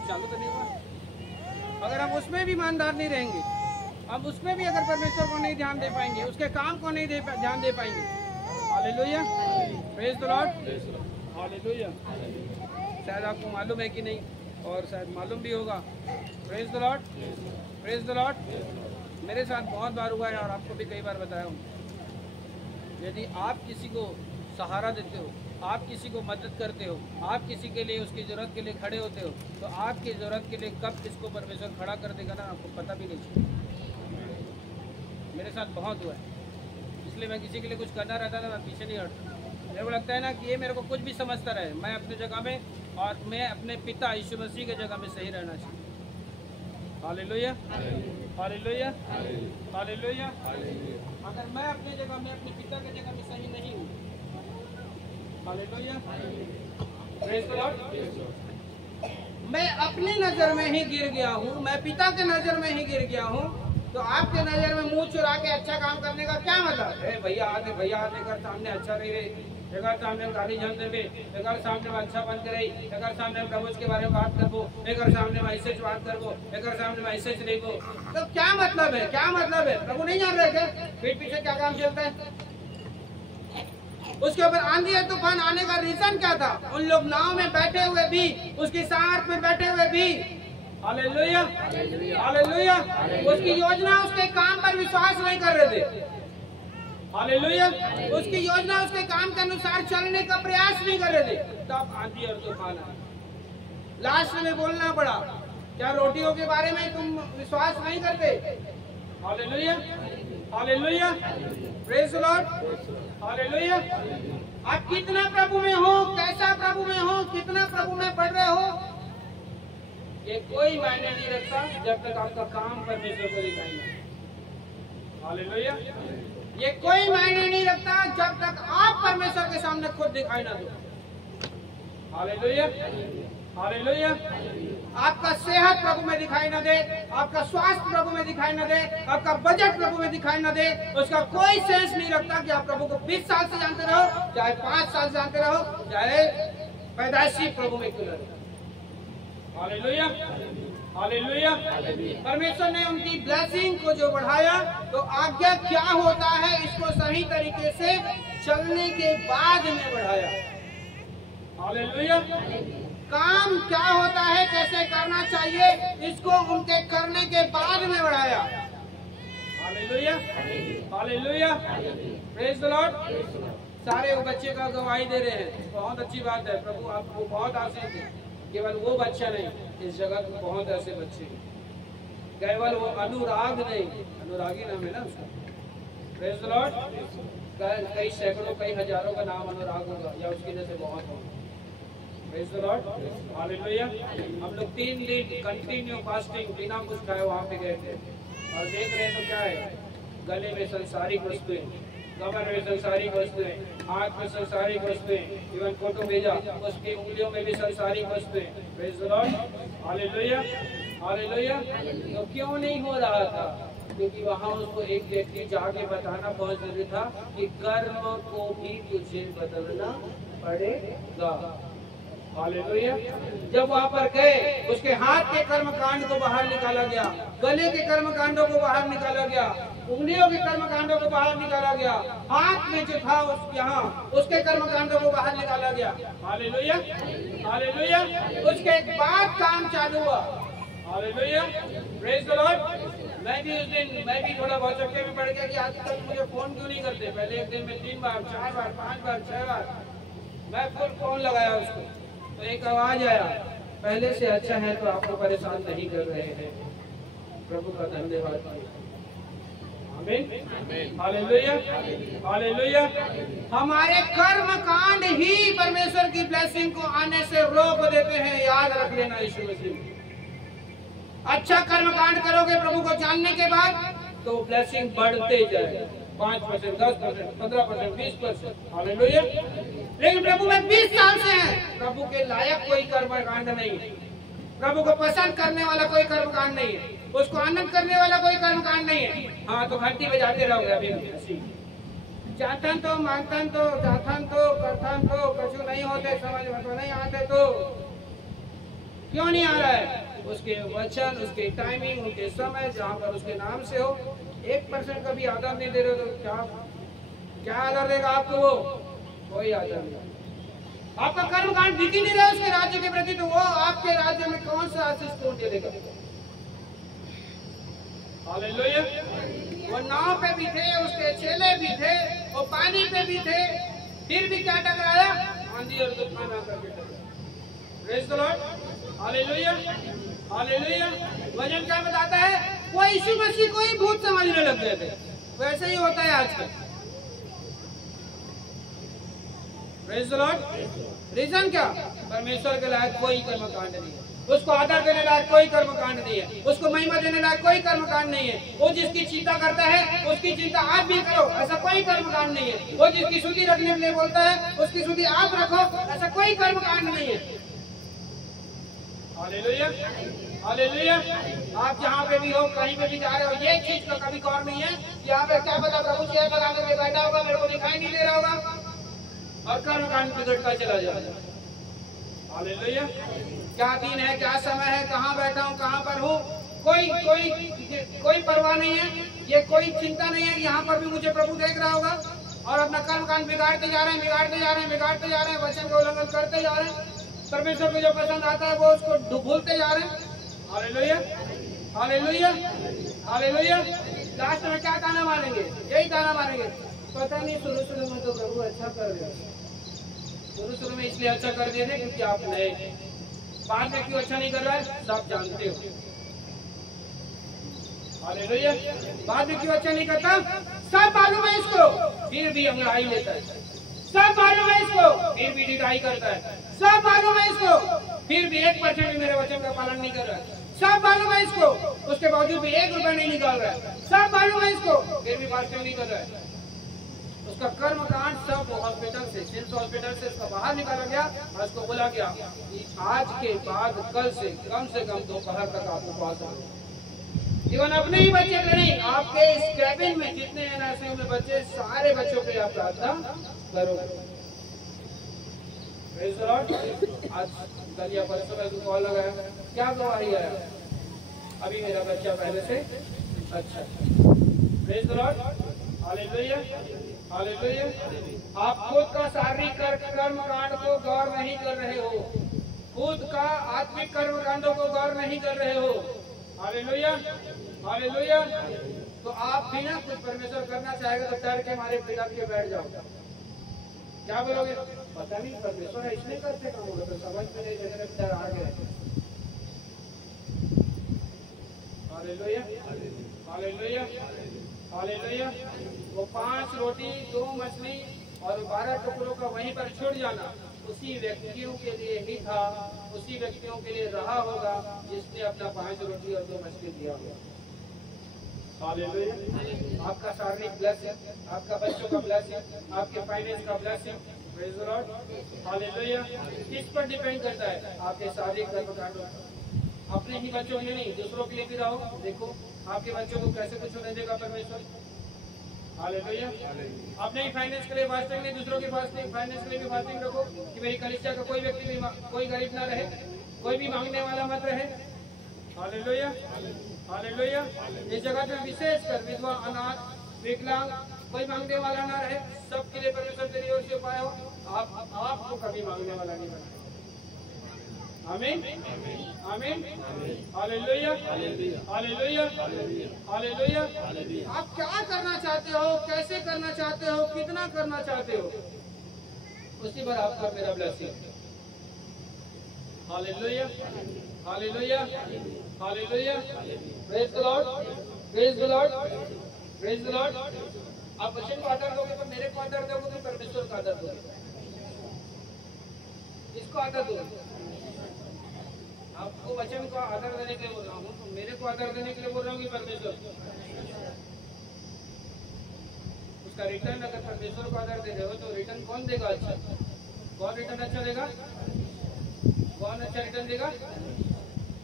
चालू तो नहीं हुआ, अगर हम उसमें भी ईमानदार नहीं रहेंगे, हम उसमें भी अगर परमेश्वर को नहीं ध्यान दे पाएंगे, उसके काम को नहीं ध्यान दे पाएंगे। Hallelujah. Praise the Lord. Hallelujah. शायद आपको मालूम है कि नहीं, और शायद मालूम भी होगा। Praise the Lord. Praise the Lord. मेरे साथ बहुत बार हुआ है और आपको भी कई बार बताया हूँ। यदि आप किसी को सहारा देते हो, आप किसी को मदद करते हो, आप किसी के लिए उसकी ज़रूरत के लिए खड़े होते हो, तो आपकी ज़रूरत के लिए कब किसको परमेश्वर खड़ा कर देगा ना, आपको पता भी नहीं चलेगा। मेरे साथ बहुत हुआ है, इसलिए मैं किसी के लिए कुछ करना रहता था, मैं पीछे नहीं हटता। मेरे को लगता है ना कि ये मेरे को कुछ भी समझता रहे, मैं अपने जगह में और मैं अपने पिता यीशु मसीह के जगह में सही रहना चाहिए। हालेलुया। हालेलुया। हालेलुया। अगर मैं अपने जगह में अपने पिता के जगह में सही नहीं हूँ, हालेलुया, प्रेज द लॉर्ड, मैं अपनी नजर में ही गिर गया हूँ, मैं पिता के नजर में ही गिर गया हूँ, तो आपके नजर में मुंह चुरा के अच्छा काम करने का क्या मतलब है। भैया आते कर सामने अच्छा रहे, अगर सामने गाली जम देवे, अगर सामने अच्छा बन करे, अगर सामने प्रभु के बारे में बात करबो, अगर सामने ऐसे बात करबो, अगर सामने ऐसे रहेगो, तो क्या मतलब है, क्या मतलब है। प्रभु नहीं जान रहे क्या पीठ पीछे क्या काम चलता है। उसके ऊपर आंधी और तूफान आने का रीजन क्या था। उन लोग नाव में बैठे हुए भी, उसकी साथ में बैठे हुए भी, हालेलुया, हालेलुया, उसकी योजना उसके काम पर विश्वास नहीं कर रहे थे। हालेलुया, उसकी योजना उसके काम के अनुसार चलने का प्रयास नहीं कर रहे थे, तब आंधी और तूफान आया। लास्ट में बोलना पड़ा, क्या रोटियों के बारे में तुम विश्वास नहीं करते। Hallelujah, hallelujah, praise the Lord, hallelujah. आप कितना प्रभु में हो, कैसा प्रभु में हो, कितना प्रभु में पढ़ रहे हो, ये कोई मायने नहीं रखता जब तक आपका काम परमेश्वर को दिखाई नहीं। हालेलुया, ये कोई मायने नहीं रखता जब तक आप परमेश्वर के सामने खुद दिखाई ना दो। Hallelujah, hallelujah. आपका सेहत प्रभु में दिखाई न दे, आपका स्वास्थ्य प्रभु में दिखाई न दे, आपका बजट प्रभु में दिखाई न दे, उसका कोई सेंस नहीं रखता कि आप प्रभु को 20 साल से जानते रहो, चाहे 5 साल से जानते रहो, चाहे पैदाइशी प्रभु में क्यों न रहो। Hallelujah, hallelujah. परमेश्वर ने उनकी ब्लेसिंग को जो बढ़ाया, तो आज्ञा क्या होता है इसको सही तरीके से चलने के बाद में बढ़ाया। हालेलुया। काम क्या होता है, कैसे करना चाहिए, इसको उनके करने के बाद में बढ़ाया। Hallelujah, hallelujah, praise the Lord. सारे वो बच्चे का गवाही दे रहे हैं, बहुत अच्छी बात है। प्रभु आपको बहुत आशीष दे। केवल वो बच्चा नहीं, इस जगत में बहुत ऐसे बच्चे हैं, केवल वो अनुराग नहीं, अनुरागी नाम है ना उसका, प्रेज द लॉर्ड। कई सैकड़ों कई हजारों का नाम अनुराग होगा या उसकी वजह से बहुत होगा। Praise the Lord, hallelujah. हम लोग 3 दिन कंटिन्यू फास्टिंग बिना कुछ खाए वहाँ पे गए थे और देख रहे हैं तो क्या है, गले में संसारिक वस्तुएं, कमर में संसारिक वस्तुएं, हाथ में संसारिक वस्तुएं, इवन फोटो भेजा उसकी उंगलियों में भी संसारिक वस्तुएं। Praise the Lord, hallelujah, hallelujah. तो क्यों नहीं हो रहा था, क्योंकि वहाँ उसको एक व्यक्ति जाके बताना बहुत जरूरी था कि कर्म को भी तुझे बदलना पड़ेगा। हालेलुया। जब वहां पर गए, उसके हाथ के कर्म कांड को बाहर निकाला गया, गले के कर्म कांडों को बाहर निकाला गया, उंगलियों के कर्म कांडों को बाहर निकाला गया, हाथ में जो था यहाँ उसके कर्म कांडों को बाहर निकाला गया। Hallelujah, hallelujah. उसके बाद काम चालू हुआ। Hallelujah, praise the Lord. मैं भी थोड़ा बहुत चक्के में पड़ गया कि आज तक मुझे फोन क्यों नहीं करते। पहले एक दिन में 3 बार 4 बार 5 बार 6 बार मैं फुल फोन लगाया उसको, तो एक आवाज आया, पहले से अच्छा है तो आपको परेशान नहीं कर रहे हैं। प्रभु का धन्यवाद। आमीन, हालेलुया, हालेलुया। हमारे कर्म कांड ही परमेश्वर की ब्लेसिंग को आने से रोक देते हैं, याद रख लेना। यीशु मसीह अच्छा कर्म कांड करोगे प्रभु को जानने के बाद तो ब्लेसिंग बढ़ते जाए, 5%, 10%, 15%, 20%। हालेलुया। लेकिन प्रभु में 20 साल से हैं, प्रभु के लायक कोई कर्म कांड नहीं है, प्रभु को पसंद करने वाला कोई कर्म कांड नहीं है, उसको आनंद करने वाला कोई कर्म कांड नहीं है। हाँ, तो घंटी बजाते रहोगे अभी जातन तो मांगतन तो जाथन तो कथन तो कछु नहीं होते, समझ में तो नहीं आते, तो क्यों नहीं आ रहा है? उसके वचन, उसके टाइमिंग, उनके समय, जहाँ पर उसके नाम से हो। 1% का भी आदर नहीं दे रहे हो तो क्या आदर देगा आपको? वो कोई आदर नहीं। आपका कर्म कांड दिख ही नहीं रहा उसके राज्य के प्रति, तो वो आपके राज्य में कौन सा आशीष को देगा? हालेलुया। वो नाव पे भी थे, उसके चेले भी थे, वो पानी पे भी थे, फिर भी क्या टकराया? आंधी और तूफान आकर के टकराया। Praise the Lord, hallelujah, hallelujah. वचन क्या बताता है? वो यीशु मसीह को ही भूत समझने लग गए थे। वैसे ही होता है आजकल। Praise the Lord. रीजन क्या? परमेश्वर के लायक कोई कर्म कांड नहीं है, उसको आदर देने लायक कोई कर्म कांड नहीं है, उसको महिमा देने लायक कोई कर्म कांड नहीं है। वो जिसकी चिंता करता है उसकी चिंता आप भी करो, ऐसा कोई कर्म कांड नहीं है। वो जिसकी शुद्धि रखने के लिए बोलता है उसकी शुद्धि आप रखो, ऐसा कोई कर्म कांड नहीं है। Hallelujah, hallelujah. आप जहाँ पे भी हो, कहीं पे भी जा रहे हो, ये चीज का कभी गौर नहीं है कि यहाँ पे क्या पता प्रभु चेयर लगा करके बैठा होगा, मेरे को दिखाई नहीं दे रहा होगा और कर्म कांड बिगड़ता चला जाएगा। हालेलुया। क्या दिन है, क्या समय है, कहाँ बैठा हूँ, कहाँ पर हूँ, कोई परवाह नहीं है, ये कोई चिंता नहीं है। यहाँ पर भी मुझे प्रभु देख रहा होगा और अपना कर्म कांड बिगाड़ते जा रहे हैं, बिगाड़ते जा रहे हैं, बिगाड़ते जा रहे हैं, वचन का उल्लंघन करते जा रहे हैं, परमेश्वर को जो पसंद आता है वो उसको भूलते जा रहे हैं। Hallelujah, hallelujah, hallelujah. लास्ट में क्या ताना मारेंगे? यही ताना मारेंगे, पता नहीं शुरू में तो प्रभु अच्छा कर रहे, शुरू में इसलिए अच्छा कर दिए थे क्योंकि आप नए, बाद में क्यों अच्छा नहीं कर रहा है सब जानते हो। हालेलुया। बाद में क्यों अच्छा नहीं करता सब मालूम है इसको, फिर भी अंगड़ाई लेता है। सब मालूम है इसको, फिर भी डिटाई करता है। सब मालूम है इसको, फिर भी 1% भी मेरे वचन का पालन नहीं कर रहा है। सब मालूम है इसको, उसके बावजूद भी 1 रुपया नहीं निकाल रहा है। सब मालूम है इसको, फिर भी फास्टिंग नहीं कर रहा है। उसका कर्म कांड सब हॉस्पिटल से, सिम्स हॉस्पिटल से उसका बाहर निकाला गया और उसको बोला गया कि आज के बाद कल से कम दोपहर तक आपको पास इवन अपने ही बच्चे नहीं, आपके इस कैबिन में जितने एनआरसी में बच्चे, सारे बच्चों पे आप प्रार्थना करोगे। आज कल या परसों में कॉल लगाया, क्या गवाही आया? अभी मेरा बच्चा पहले से अच्छा। Praise the Lord, hallelujah, hallelujah. आप खुद का शारीरिक कर्म कांड को गौर नहीं कर रहे हो, खुद का आत्मिक कर्म कांडों को गौर नहीं कर रहे हो। Hallelujah, hallelujah. तो आप भी ना कुछ परमेश्वर करना चाहेगा तो डर के मारे पिता के बैठ जाओ। क्या बोलोगे? पता नहीं परमेश्वर है इसलिए करते काम होगा, तो समझ में नहीं, जगह डर आ गए। Hallelujah, hallelujah, hallelujah. वो 5 रोटी 2 मछली और 12 टुकड़ों का वहीं पर छूट जाना उसी व्यक्तियों के लिए ही था, उसी व्यक्तियों के लिए रहा होगा जिसने अपना 5 रोटी और 2 मछली दिया होगा। हालेलुया। आपका शारीरिक ब्लेसिंग, आपका बच्चों का ब्लेसिंग, आपके फाइनेंस का blessing, praise the Lord, hallelujah. किस पर डिपेंड करता है? आपके शारीरिक कर्मकांडों पर। अपने ही बच्चों के लिए नहीं, दूसरों के लिए भी रहो। देखो आपके बच्चों को कैसे कुछ होने देगा परमेश्वर। हालेलुया। अपने ही फाइनेंस के लिए फास्टिंग नहीं, दूसरों की फास्टिंग फाइनेंस के लिए भी फास्टिंग रखो कि मेरी कलीसिया का कोई व्यक्ति भी, कोई गरीब ना रहे, कोई भी मांगने वाला मत रहे। Hallelujah, hallelujah. इस जगत में विशेषकर विधवा, अनाथ, विकलांग, कोई मांगने वाला ना रहे। सबके लिए परमेश्वर तेरी ओर से उपाय हो। आपको कभी मांगने वाला नहीं बना। आमीन, आमीन, हालेलुया, हालेलुया, हालेलुया। आप क्या करना चाहते हो, कैसे करना चाहते हो, कितना करना चाहते हो, उसी पर आपका मेरा blessing. Hallelujah, hallelujah, hallelujah. Praise the Lord, praise the Lord, praise the Lord. आप वचन को आदर दोगे तो मेरे को आदर दोगे तो परमेश्वर का आदर दोगे। इसको आदर दोगे। आपको वचन को आदर देने के लिए बोल रहा हूँ, तो मेरे को आदर देने के लिए बोल रहा हूँ कि परमेश्वर उसका रिटर्न, अगर परमेश्वर को आदर दे रहे हो तो रिटर्न कौन देगा? अच्छा, कौन रिटर्न अच्छा देगा? कौन अच्छा रिटर्न देगा?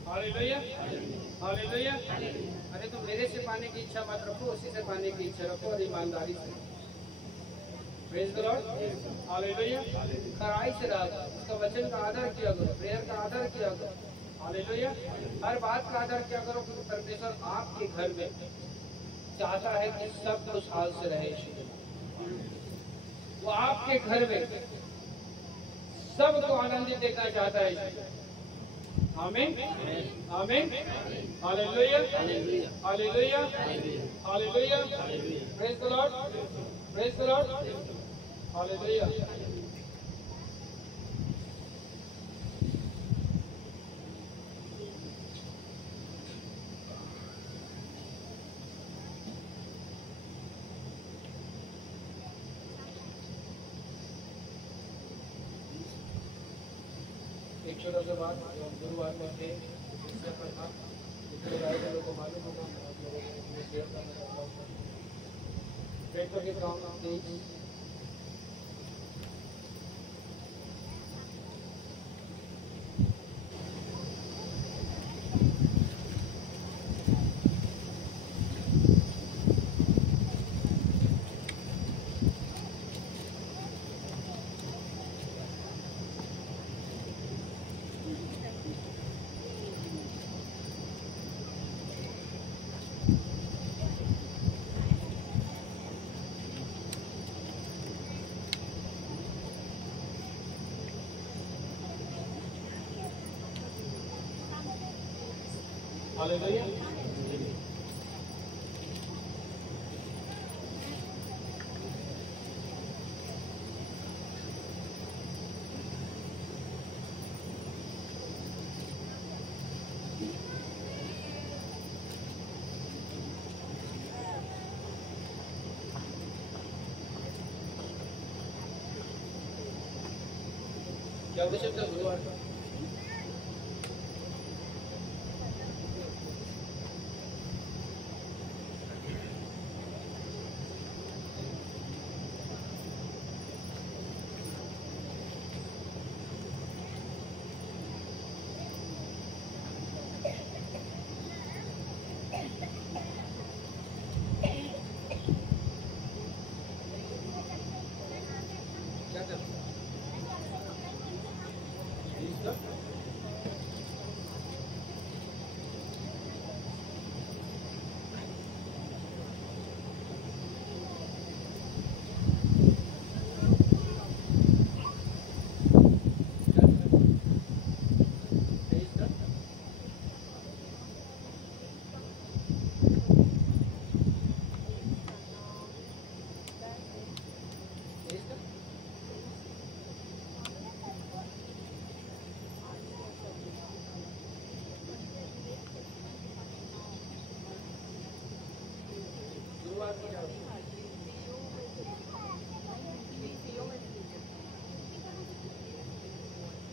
Hallelujah, hallelujah. अरे तो मेरे से पाने की इच्छा मत रखो, उसी से पाने की इच्छा रखो और ईमानदारी से। Praise the Lord, hallelujah. खराई से रहा, उसका वचन का आदर किया करो, प्रेयर का आदर किया करो। हालेलुया। हर बात का आदर किया करो, क्योंकि परमेश्वर आपके घर में चाहता है कि सब खुशहाल से रहे। वो आपके घर में सबको आनंदित देखना चाहता है। आमीन, आमीन, hallelujah, hallelujah, hallelujah. Praise the Lord, praise the Lord, hallelujah. एक छोटा सा बात, गुरुवार में थे, पर था, लोगों को मालूम होगा, आप लोगों को शेयर करना चाहता हूँ। ट्रैक्टर के काम थे, हालेलुया। क्या विषय था गुरुवार का?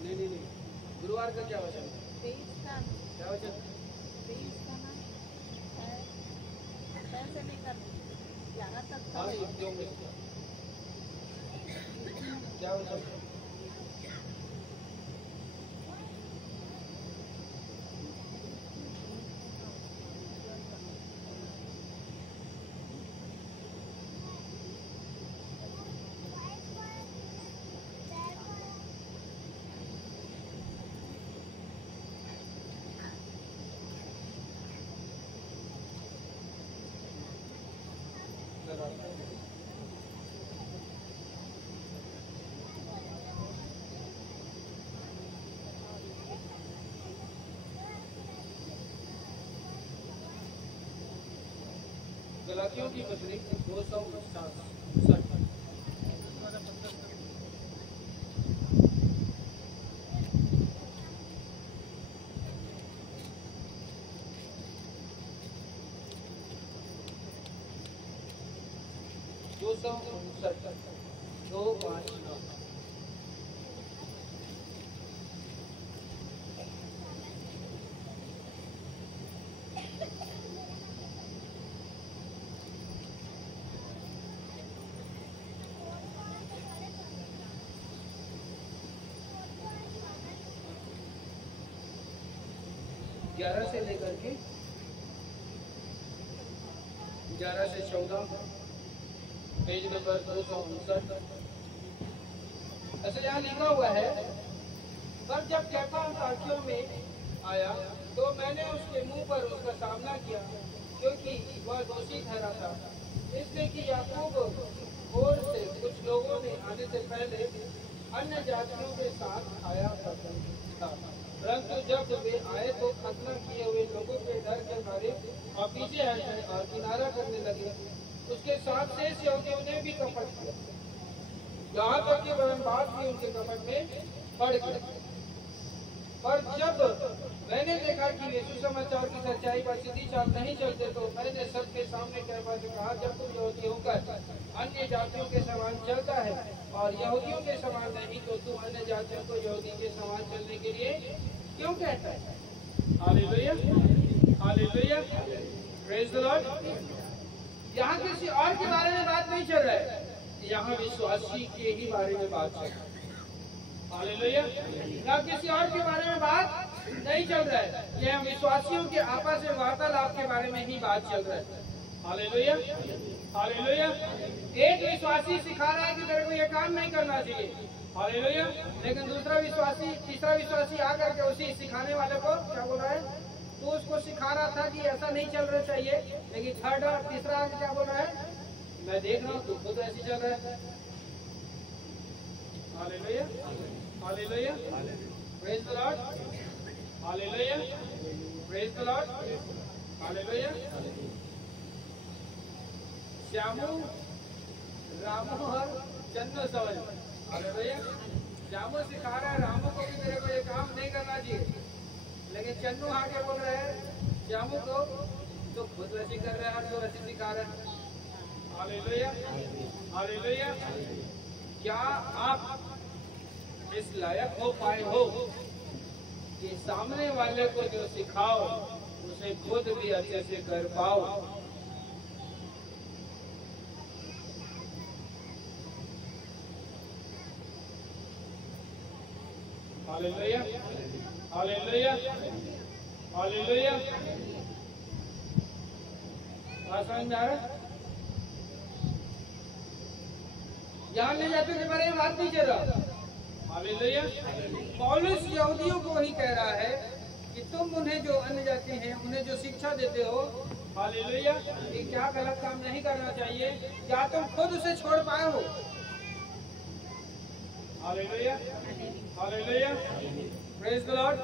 नहीं, गुरुवार का क्या वचन? क्या वचन? क्या वचन? गलातियों की पत्री 259 259 11 से लेकर के 11 से 14 पेज नंबर 259। ऐसे यहाँ लिखा हुआ है, पर जब कैफा अंताकिया में आया तो मैंने उसके मुंह पर उसका सामना किया, क्योंकि वह दोषी ठहरा था, इसलिए कि याकूब और से कुछ लोगों ने आने से पहले अन्य जातियों के साथ खाया करता था, परंतु जब वे आए तो खतना किए हुए लोगों के डर के मारे और पीछे हटे और किनारा करने लगे। उसके साथ शेष यहूदियों ने भी कपट किया, यहाँ तक कि बरनबास भी उनके कपट में पड़ गए। पर जब मैंने देखा कि वे सुसमाचार की सच्चाई पर सीधी चाल नहीं चलते, तो मैंने सबके सामने कैफा से कहा, जब तुम यहूदी होकर अन्य जातियों के समान चलता है और यहूदियों के समान नहीं, तो तुम अन्य जातियों को यहूदी के समान चलने के लिए क्यों कहता है? Hallelujah, hallelujah, praise the Lord. यहाँ किसी और के बारे में बात नहीं चल रहा है, यहाँ विश्वासी के ही बारे में बात चल रहा है। हालेलुया, यहाँ किसी और के बारे में बात नहीं चल रहा है, यह विश्वासियों के आपस में वार्तालाप के बारे में ही बात चल रहा है। Hallelujah, hallelujah. एक विश्वासी सिखा रहा है कि तेरे को ये काम नहीं करना चाहिए, हालेलुया, लेकिन तीसरा विश्वासी आकर के उसी सिखाने वाले को क्या बोल रहा है? तो उसको सिखा रहा था कि ऐसा नहीं चलना चाहिए, लेकिन थर्ड और तीसरा आगे क्या बोल रहा है? मैं देख रहा हूँ तुम खुद ऐसे चल रहा है। Hallelujah, hallelujah, praise the Lord, hallelujah, praise the Lord, hallelujah. Shyamu, Ramu और चन्नो सवल, हालेलुया। श्यामू सिखा रहा है रामू को भी मेरे को ये काम नहीं करना चाहिए, लेकिन चन्नू आगे बोल रहे हैं श्यामू को तो खुद वैसी कर रहे हैं और तो वैसी सिखा रहे हैं। Hallelujah, hallelujah. क्या आप इस लायक हो पाए हो कि सामने वाले को जो सिखाओ उसे खुद भी अच्छे से कर पाओ? Hallelujah, hallelujah, hallelujah. समझ में आ रहा? यहाँ ले जाते के बारे में बात नहीं कर रहा। हालेलुया। पौलुस यहूदियों को ही कह रहा है कि तुम उन्हें जो अन्य जाति हैं उन्हें जो शिक्षा देते हो, हालेलुया, कि क्या गलत काम नहीं करना चाहिए, क्या तुम खुद उसे छोड़ पाए हो? Hallelujah, hallelujah, praise the Lord,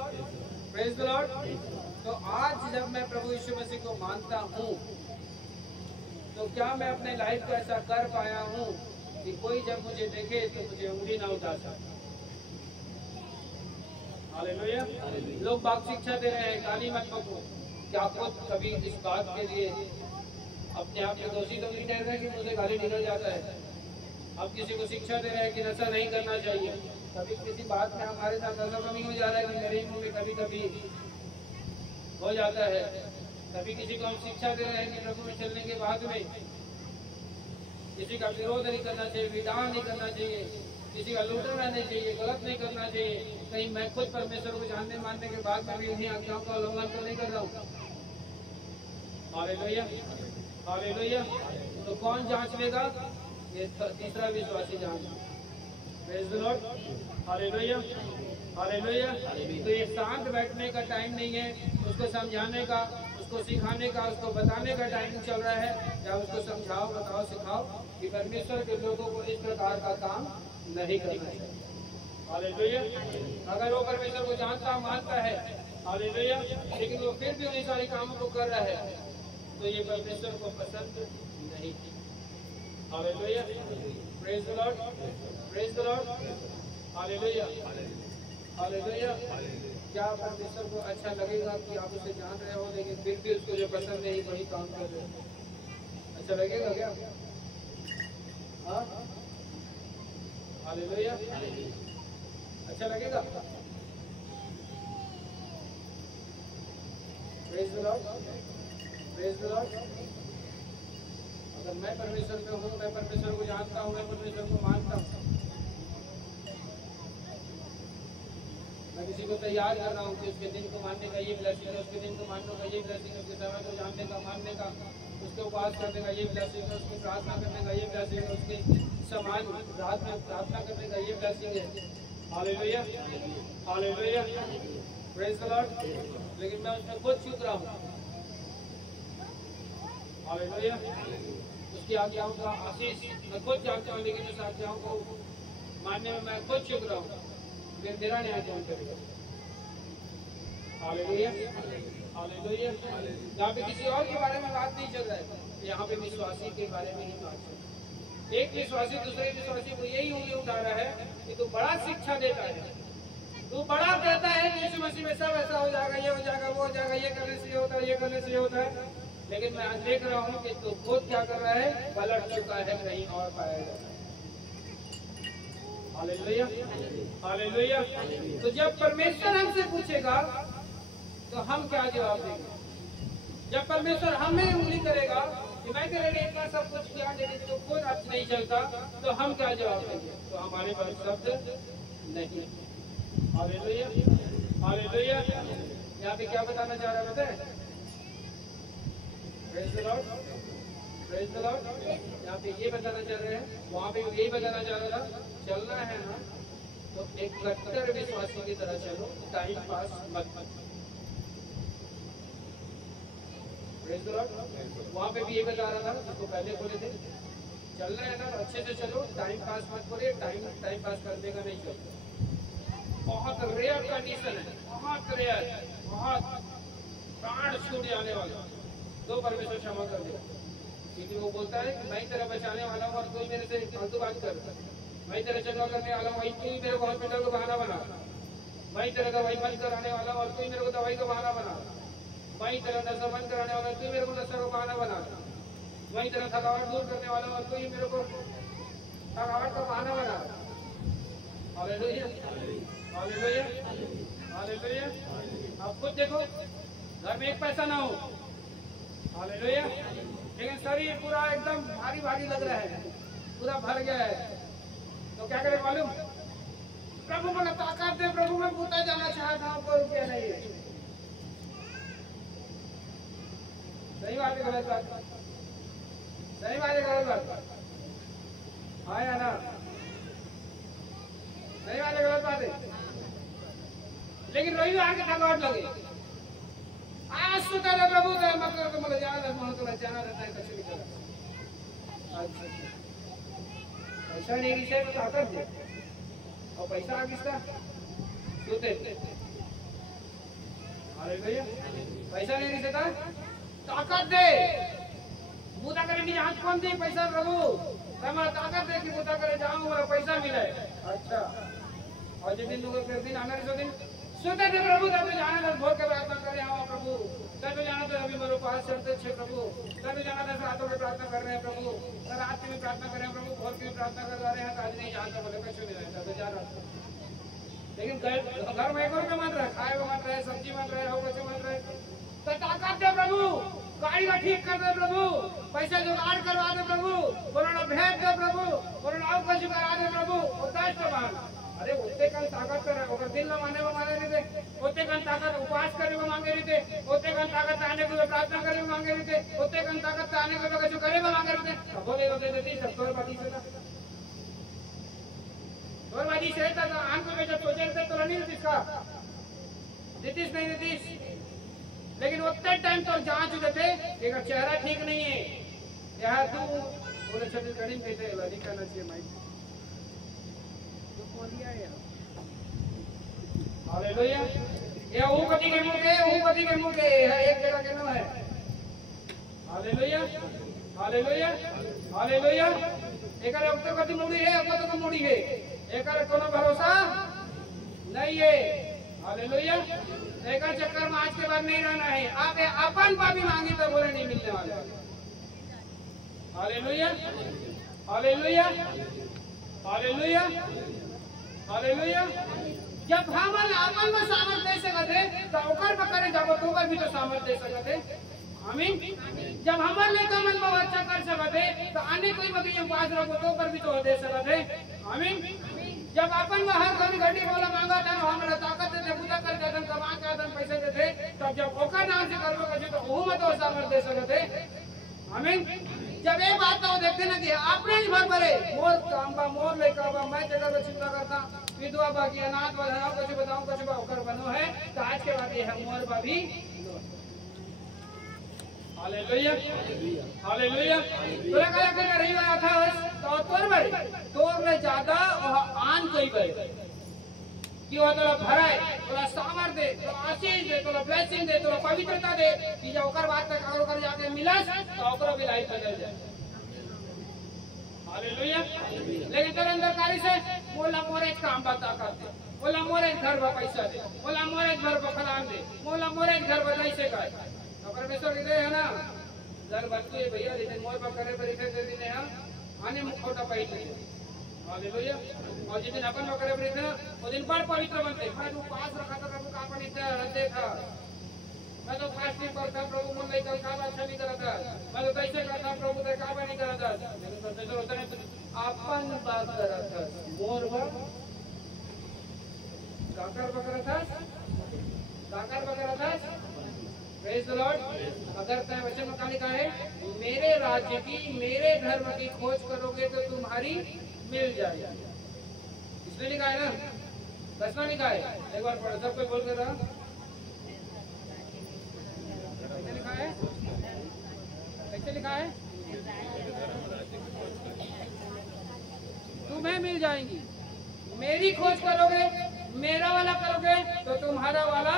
praise the Lord. तो आज जब मैं प्रभु यीशु मसीह को मानता हूँ तो क्या मैं अपने लाइफ को ऐसा कर पाया हूँ कि कोई जब मुझे देखे तो मुझे उंगली ना उठा सके? हालेलुया। लोग बात शिक्षा दे रहे हैं गाली मत पकड़ो, क्या खुद कभी इस बात के लिए अपने आप में दोषी तो नहीं ठहर रहे कि मुझे गाली निकल जाता है? अब किसी को शिक्षा दे रहे हैं कि नशा नहीं करना चाहिए, कभी किसी बात में हमारे साथ नशा कमी हो जा रहा है कि मेरे मुंह में कभी कभी हो जाता है। कभी किसी को हम शिक्षा दे रहे हैं कि प्रभु में चलने के बाद में किसी का विरोध नहीं करना चाहिए, विधान नहीं करना चाहिए, किसी का लूटना नहीं चाहिए, गलत नहीं करना चाहिए। कहीं मैं खुद परमेश्वर को जानने मानने के बाद में भी उन्हीं आज्ञाओं का उल्लंघन तो नहीं कर रहा हूँ? Hallelujah, hallelujah. तो कौन जांच लेगा? ये तीसरा विश्वासी जांच। Praise the Lord, hallelujah, hallelujah. तो ये शांत बैठने का टाइम नहीं है, उसको समझाने का, उसको सिखाने का, उसको बताने का टाइमिंग चल रहा है। या उसको समझाओ, बताओ, सिखाओ कि परमेश्वर के लोगों को इस प्रकार का काम नहीं करना चाहिए। हालेलुया। अगर वो परमेश्वर को जानता मानता है, हालेलुया, लेकिन वो फिर भी उन्हीं सारे कामों को कर रहा है, तो ये परमेश्वर को पसंद नहीं। Hallelujah. Praise the Lord, praise the Lord, hallelujah, hallelujah. क्या परमेश्वर को अच्छा लगेगा कि आप उसे जान रहे हो लेकिन फिर भी उसको जो पसंद नहीं वही काम कर रहे हो? अच्छा लगेगा क्या? हाँ, हालेलुया, अच्छा लगेगा? Praise the Lord, praise the Lord. अगर मैं परमेश्वर में हूँ, मैं परमेश्वर को जानता हूँ, मैं परमेश्वर को मानता हूँ, मैं किसी को तैयार कर रहा हूँ कि उसके दिन को मानने का ये ब्लेसिंग है, उसके दिन को मानने का ये ब्लेसिंग है, उसके समय को जानने का, मानने का, उसके उपवास करने का ये ब्लेसिंग है, उसकी प्रार्थना करने का ये ब्लेसिंग है, उसके समान रात में प्रार्थना करने का ये ब्लेसिंग है। Hallelujah, hallelujah, praise the Lord. लेकिन मैं उसमें खुद चूक रहा हूँ। हालेलुया। उसकी आज्ञाओं का आशीष मैं खुद जानता हूँ, लेकिन उस आज्ञाओं को मानने में मैं खुद चूक रहा हूँ। फिर मेरा न्याय कौन करेगा? Hallelujah, hallelujah. यहाँ पे किसी और के बारे में बात नहीं चल रहा है, यहाँ पे विश्वासी के बारे में ही बात चल रही है। एक विश्वासी दूसरे विश्वासी को यही उंगली उठा रहा है कि तू बड़ा शिक्षा देता है, तू बड़ा कहता है कि यीशु मसीह में सब ऐसा हो जाएगा, ये हो जाएगा, वो हो जाएगा, ये करने से ये होता है, ये करने से ये होता है। लेकिन मैं आज देख रहा हूँ कि तू खुद क्या कर रहा है, पलट चुका है, कहीं और पाया जाता है। Hallelujah, hallelujah. तो जब परमेश्वर हमसे पूछेगा तो हम क्या जवाब देंगे? जब परमेश्वर हमें उंगली करेगा कि मैं तेरे लिए इतना सब कुछ किया लेकिन तो खुद अच्छा नहीं चलता, तो हम क्या जवाब देंगे? तो हमारे पास शब्द नहीं। Hallelujah, hallelujah. यहाँ पे क्या बताना चाह रहा है बताए? Praise the Lord, praise the Lord. यहाँ पे ये बताना चाह रहे हैं, वहाँ पे यही बताना चाह रहा था, चलना है ना तो एक कट्टर विश्वासी की तरह चलो, टाइम पास मत करो। Praise the Lord. वहाँ पे भी ये बता रहा था, जिसको पहले बोले थे, चलना है ना तो अच्छे से चलो, टाइम पास मत करो। टाइम पास करने का नहीं चलता। बहुत रेयर कंडीशन है, बहुत रेयर, बहुत प्राण छूट जाने वाला, तो परमेश्वर क्षमा कर दे। क्योंकि वो बोलता है कि मैं तेरा बचाने वाला हूँ और कोई मेरे से फालतू बात कर, मैं तेरा चंगा करने वाला हूँ, तू ही मेरे को हॉस्पिटल को बहाना बना, मैं तेरा दवाई बंद कराने वाला हूँ और तू ही मेरे को दवाई का बहाना बना, मैं तेरा नशा बंद कराने वाला हूँ, तू ही मेरे को नशा को बहाना बना, मैं तेरा थकावट दूर करने वाला हूँ और तू ही मेरे को थकावट का बहाना बना। Hallelujah, hallelujah, hallelujah. आप खुद देखो, घर में एक पैसा ना हो, हालेलुया, लेकिन शरीर पूरा एकदम भारी भारी लग रहा है, पूरा भर गया है, तो क्या करे मालूम? प्रभु को ताकत दे, प्रभु मैं भूता जाना चाहता हूँ, कोई रुपया नहीं है। सही बात है, गलत बात? सही बात है, गलत बात? हाँ या ना? सही बात है, गलत बात है? लेकिन रविवार के थकावट लगे, आज सुता है प्रभु मतलब तो मतलब जाना रहता है, कैसे निकला? अच्छा, पैसा नहीं रिश्ते तो ताकत दे, और पैसा आ किसका? सोते। अरे भैया पैसा नहीं रिश्ते ताकत दे, बूता करे की हाथ कौन दी? पैसा प्रभु हमारा ताकत दे कि बूता करे जाऊँ हमारा पैसा मिले। अच्छा, और जिस दिन लोग दिन आना नहीं दिन सोते थे प्रभु, तब जाना था भोर के प्रार्थना करे, हाँ प्रभु तब जाना था, अभी मेरे पास चलते छे प्रभु, तब जाना था, रातों में प्रार्थना कर रहे हैं प्रभु, रात में भी प्रार्थना कर रहे हैं प्रभु, भोर की भी प्रार्थना कर रहे हैं, आज नहीं जानता बोले कैसे नहीं रहता तो जा रहा था। लेकिन घर में एक और मन रहा है, खाए मन रहे, सब्जी मन रहे, और कैसे मन रहे, तो ताकत दे प्रभु, गाड़ी का ठीक कर दे प्रभु, पैसे जुगाड़ करवा दे प्रभु, कोरोना भेज दे प्रभु, कोरोना और कुछ करा दे प्रभु, अरे उतने कल ताकत कर अगर दिल माने वो मांगे नहीं थे, उतने कल ताकत उपवास करे वो मांगे नहीं थे, उतने कल ताकत आने को प्रार्थना करे वो मांगे नहीं थे, उतने कल ताकत आने को जो करे वो मांगे नहीं थे। बोले होते देती सब तोरबाजी से था, तोरबाजी से आन को जब सोचे थे तो नहीं नीतीश का, नीतीश नहीं नीतीश लेकिन उतने टाइम तो जांच देते लेकिन चेहरा ठीक नहीं है यार तू बोले छत्तीसगढ़ी में कहते नहीं करना चाहिए माइक तो कौन दिया है यार हालेलुया ये वो कति के मुंह के है एक जगह के नाम है हालेलुया हालेलुया हालेलुया एकर उत्तर कति मुड़ी है अब तो मुड़ी है एकर कोनो भरोसा नहीं है हालेलुया एकर चक्कर में आज के बाद नहीं रहना है आप अपन पापी मांगी तो बोले नहीं मिलने वाला हालेलुया हालेलुया हालेलुया हालेलुया जब हमन अपन में सामर्थ दे सकते तो ओकर बकरे जाबो तो ओकर भी तो सामर्थ दे सकते आमीन जब हमन ले का मन में अच्छा कर सकते तो अन्य कोई बकरी पास रखो तो ओकर भी तो दे सकते आमीन जब अपन में हर घड़ी घड़ी बोला मांगा था हमरा ताकत दे पूजा कर देन कमा के देन पैसे देते तब जब ओकर नाम से करबो कछु तो ओहू में तो सामर्थ दे सकते आमीन जब ये बात तो देखते ना कि आपने ही भर भरे मोर काम बा मोर लेकर बा मैं जगह पे चिंता करता विधवा बाकी अनाथ बधाओ कुछ बताऊं कुछ होकर बनो है तो आज के बाद ये है मोर बा भी हालेलुया हालेलुया तोरा क्या कर रही हो था तो तोर बड़े तोर में ज्यादा आन कोई बड़े कि वो तोरा भराए तोरा सामर्थ दे तोरा आशीष दे तोरा ब्लेसिंग दे तोरा पवित्रता दे कि जब ओकर बात तक अगर ओकर जाके मिलस तो ओकरो भी लाइफ बदल जाए हालेलुया लेकिन तेरे अंदर कारी से बोला मोरे काम बता करते बोला मोरे घर बा पैसा दे बोला मोरे घर बा फलान दे बोला मोरे घर बा ऐसे कर तो परमेश्वर हृदय है ना जग बच्चे भैया लेकिन मोर पर करे पर दे देने हैं आने मुखौटा पहन हालेलुया और जिस दिन अपन बकरे बने थे वो दिन बड़ पवित्र बनते मैं तो पास रखा था प्रभु का अपन इतना देखा मैं तो फास्टिंग करता प्रभु मन नहीं कल काम अच्छा नहीं करा था मैं तो कैसे करता प्रभु तो काम नहीं करा था लेकिन परमेश्वर होता है अपन बात करा था मोर वर काकर बकरा था प्रेज द लॉर्ड अगर तय वचन में लिखा है मेरे राज्य की मेरे धर्म की खोज करोगे तो तुम्हारी मिल जाए इसलिए लिखा है ना दसवां लिखा है एक बार पढ़ो सब कोई बोल कर रहा लिखा है कैसे लिखा है तुम्हें मिल जाएंगी मेरी खोज करोगे मेरा वाला करोगे तो तुम्हारा वाला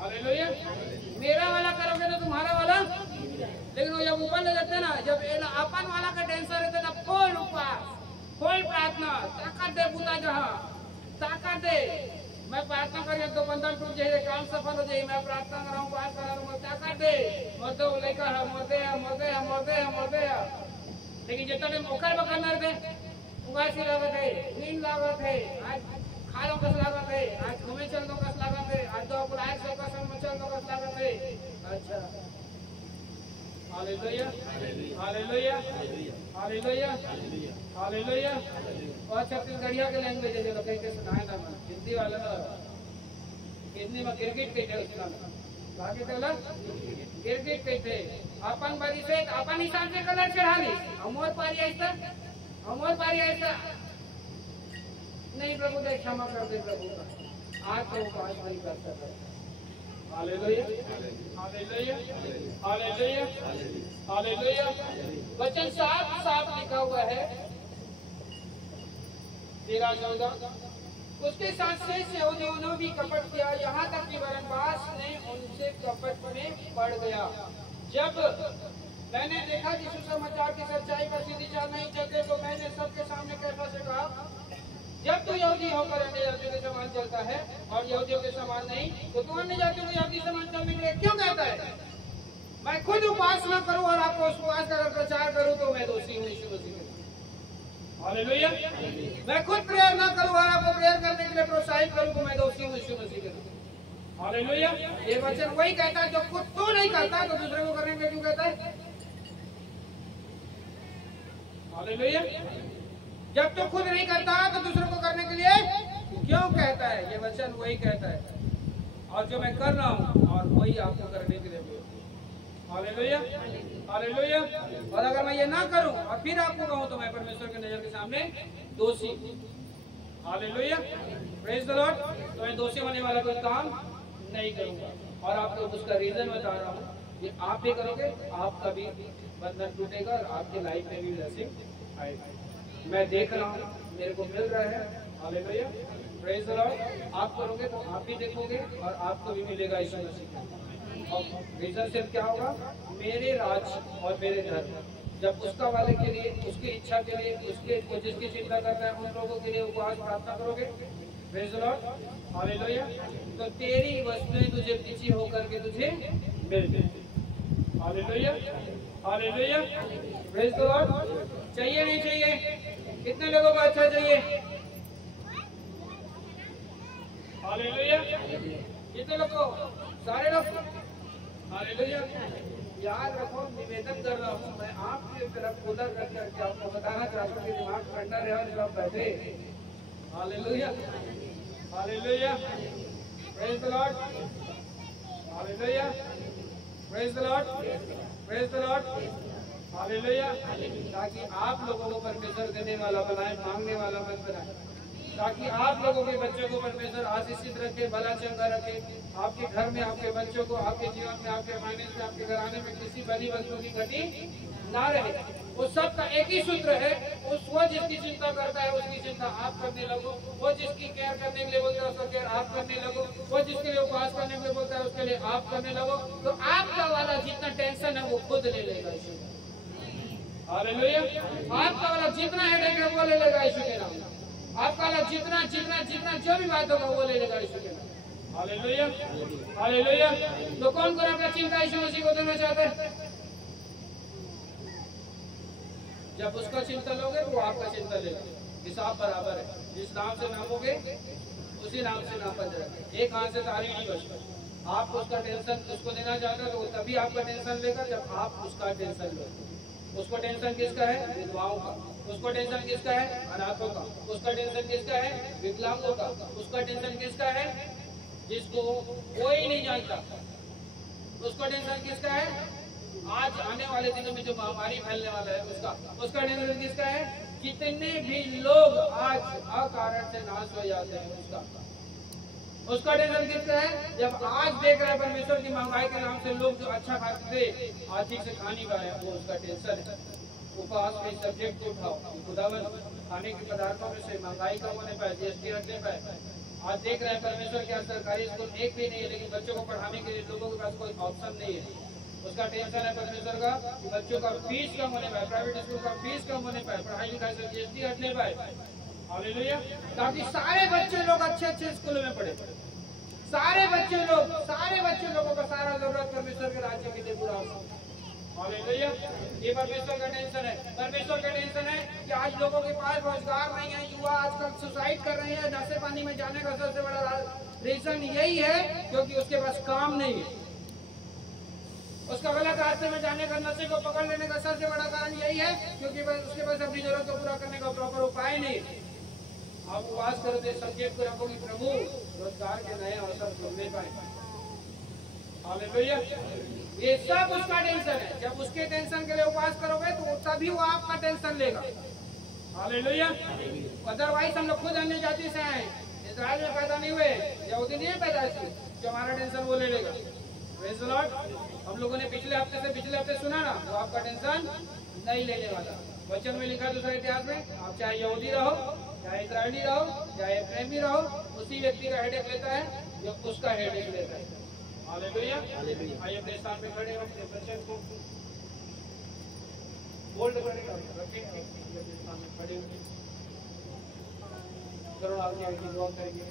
हालेलुया मेरा वाला करोगे तो तुम्हारा वाला लेकिन वो जब ऊपर ले जाते ना जब अपन वाला का टेंशन रहता है फुल उपवास फुल प्रार्थना ताकत दे बुता जहाँ ताकत दे मैं प्रार्थना करिए तो बंधन टूट जाए काम सफल हो जाए मैं प्रार्थना कर रहा हूँ पास कर रहा हूँ ताकत दे मत दो लेकर मरदे लेकिन जितना मौका बकरना दे उगासी लागत है नींद लागत है आज खालों कस लागत है आज घूमे चल दो कस लागत है आज दो बुलाए से कसम में चल दो कस लागत है अच्छा हालेलुया हालेलुया हालेलुया हालेलुया और छत्तीसगढ़िया के लैंग्वेज है जो लोग के सुनाए ना हिंदी वाला हिंदी में गिरगिट कहते हैं उसका बाकी तो अलग गिरगिट कहते अपन बारी से अपन हिसाब से कलर चढ़ा ली अमोर पारी ऐसा नहीं प्रभु दे क्षमा कर दे प्रभु का आज तो पास नहीं कर सकता हालेलुया हालेलुया हालेलुया हालेलुया वचन साफ लिखा हुआ है 13-14 उसके साथ शेष यहूदियों ने भी कपट किया यहाँ तक कि बरनबास ने उनसे कपट में पड़ गया जब मैंने देखा कि सुसमाचार की सच्चाई पर सीधी चाल नहीं चलते तो मैंने सबके सामने कैफा से कहा जब तू यहूदी होकर अन्य जातियों के समान चलता है और यहूदियों के समान नहीं तो तू अन्य जातियों के यहूदी समान चलने के लिए क्यों कहता है मैं खुद उपासना करूं और आपको उपवास कर प्रचार करूं तो मैं दोषी हूं यीशु मसीह में हालेलुया मैं खुद प्रेयर ना करूं और आपको प्रेयर करने के लिए प्रोत्साहित करूं तो मैं दोषी हूं यीशु मसीह में हालेलुया ये वचन वही कहता है जो खुद तू नहीं करता तो दूसरे को करने के क्यों कहता है हालेलुया जब तो खुद नहीं करता तो दूसरों को करने के लिए क्यों कहता है ये वचन वही कहता है और जो मैं कर रहा हूँ और वही आपको करने के लिए हालेलुया हालेलुया और अगर मैं ये ना करूं और फिर आपको कहूं तो मैं परमेश्वर की नजर के सामने दोषी हालेलुया प्रेज द लॉर्ड तो मैं दोषी होने वाला कोई काम नहीं करूंगा। और आपको उसका रीजन बता रहा हूँ, कि आप भी करोगे आपका भी बंधन टूटेगा और आपके लाइफ में भी ब्लेसिंग आएगा। मैं देख रहा हूँ, मेरे को मिल रहा है। Hallelujah, praise the Lord. आप करोगे तो आप भी देखोगे और आपको भी मिलेगा यीशु मसीह का। और रीजन सिर्फ क्या होगा, मेरे राज और मेरे धर्म। जब उसका वाले के लिए, उसकी इच्छा के लिए, उसके जिसकी चिंता करता है उन लोगों के लिए उपवास प्रार्थना करोगे, प्रेज द लॉर्ड, हालेलुया, तो तेरी वस्तुएं तुझे पीछे होकर के तुझे मिल जाए। Hallelujah, hallelujah, praise the Lord. चाहिए नहीं चाहिए? कितने लोगों को अच्छा चाहिए? हालेलुया, कितने लोग को? सारे लोग? हालेलुया। याद रखो, निवेदन कर रहा हूँ मैं आपकी तरफ उधर करके आपको बताना चाहता हूँ कि दिमाग ठंडा रहे और जब बैठे। Hallelujah, hallelujah, praise the Lord, hallelujah, praise the Lord, praise the Lord, hallelujah. ताकि आप लोगों को परमेश्वर देने वाला बनाए, मांगने वाला मत बनाए। ताकि आप लोगों के बच्चों को परमेश्वर आशीषित रखे, भला चंगा रखे। आपके घर में, आपके बच्चों को, आपके जीवन में, आपके फाइनेंस में, आपके घराने में किसी बड़ी वस्तु की घटी ना रहे। वो सबका एक ही सूत्र है, वो जिसकी चिंता करता है उसकी चिंता आप करने लगो। वो जिसकी केयर करने के लिए बोलता है उसका केयर आप करने लगो। वो जिसके लिए उपवास करने के लिए बोलता है उसके लिए आप करने लगो। तो आपका वाला जितना टेंशन है वो खुद ले लेगा यीशु। हालेलुया, आपका वाला जितना हेडेक है वो ले लेगा यीशु के नाम। आपका वाला जितना जितना जितना जो भी बात होगा वो ले लेगा यीशु के नाम। Hallelujah, hallelujah. तो कौन कौन अपना चिंता यीशु मसीह को देना चाहता है? जब उसका चिंता लोगे वो आपका चिंता लेगा। हिसाब बराबर है, जिस नाम से नापोगे उसी नाम से नापा जाएगा। एक हाथ से ताली नहीं बचता। आप उसका टेंशन उसको देना चाहते हो तो तभी आपका टेंशन लेगा जब आप उसका टेंशन लो। उसको टेंशन किसका है? विधवाओं का। उसको टेंशन किसका है? अनाथों का। उसका टेंशन किसका है? विकलांगों का। उसका टेंशन किसका है? जिसको कोई नहीं जानता। उसका टेंशन किसका है? आज आने वाले दिनों में जो महामारी फैलने वाला है उसका टेंशन किसका है? कितने भी लोग आज अकारण से नाश हो जाते हैं उसका टेंशन किसका है? जब आज देख रहे हैं परमेश्वर की महंगाई के नाम से लोग जो अच्छा खाते थे आज ठीक से खा नहीं पाए, वो उसका टेंशन है। उपवास में सब्जेक्ट को उठाओ, खुदावन खाने के पदार्थों में से महंगाई कम होने पाए, जीएसटी हटने पाए। आज देख रहे हैं परमेश्वर के सरकारी स्कूल एक भी नहीं है, लेकिन बच्चों को पढ़ाने के लिए लोगों के पास कोई ऑप्शन नहीं है। उसका टेंशन है परमेश्वर का कि बच्चों का फीस कम होने पाए, प्राइवेट स्कूल का फीस कम होने पाए, पढ़ाई लिखाई से जीएसटी हटने पाए। हालेलुया, ताकि सारे बच्चे लोग अच्छे अच्छे स्कूलों में पढ़े। सारे बच्चे लोगों का सारा जरूरत परमेश्वर के राज्य के लिए पूरा हो। हालेलुया, ये परमेश्वर का टेंशन है। परमेश्वर का टेंशन है कि आज लोगों के पास रोजगार नहीं है। युवा आजकल सुसाइड कर रहे हैं। नशे पानी में जाने का सबसे बड़ा रीजन यही है क्योंकि उसके पास काम नहीं है। उसका गलत रास्ते में जाने का, नशे को पकड़ लेने का सबसे बड़ा कारण यही है क्योंकि उसके पास अपनी जरूरत को पूरा करने का प्रॉपर उपाय नहीं है। आप उपवास करते सब्जेक्ट को रखोगे, प्रभु रोजगार के नए अवसर ढूंढने पाए। हालेलुया, ये सब उसका टेंशन है। जब उसके टेंशन के लिए उपवास करोगे तो तभी वो आपका टेंशन लेगा। हालेलुया, अदरवाइज हम लोग खुद अन्य जाति से आए, इजराइल में पैदा नहीं हुए, यहूदी नहीं पैदा हुए, जो हमारा टेंशन वो ले लेगा। Praise the Lord. हम लोगों ने पिछले हफ्ते सुना ना, वो आपका टेंशन नहीं लेने वाला। वचन में लिखा दूसरे इतिहास में, आप चाहे यहूदी रहो, चाहे इजरायली रहो, चाहे प्रेमी रहो, उसी व्यक्ति का हेडेक लेता है जो उसका हेडेक लेता है। हालेलुया, आइए अपने स्थान पे खड़े हो, अपने वचन को बोल्ड करें, रखें अपने स्थान में खड़े हो। करुणा की दुआ करेंगे।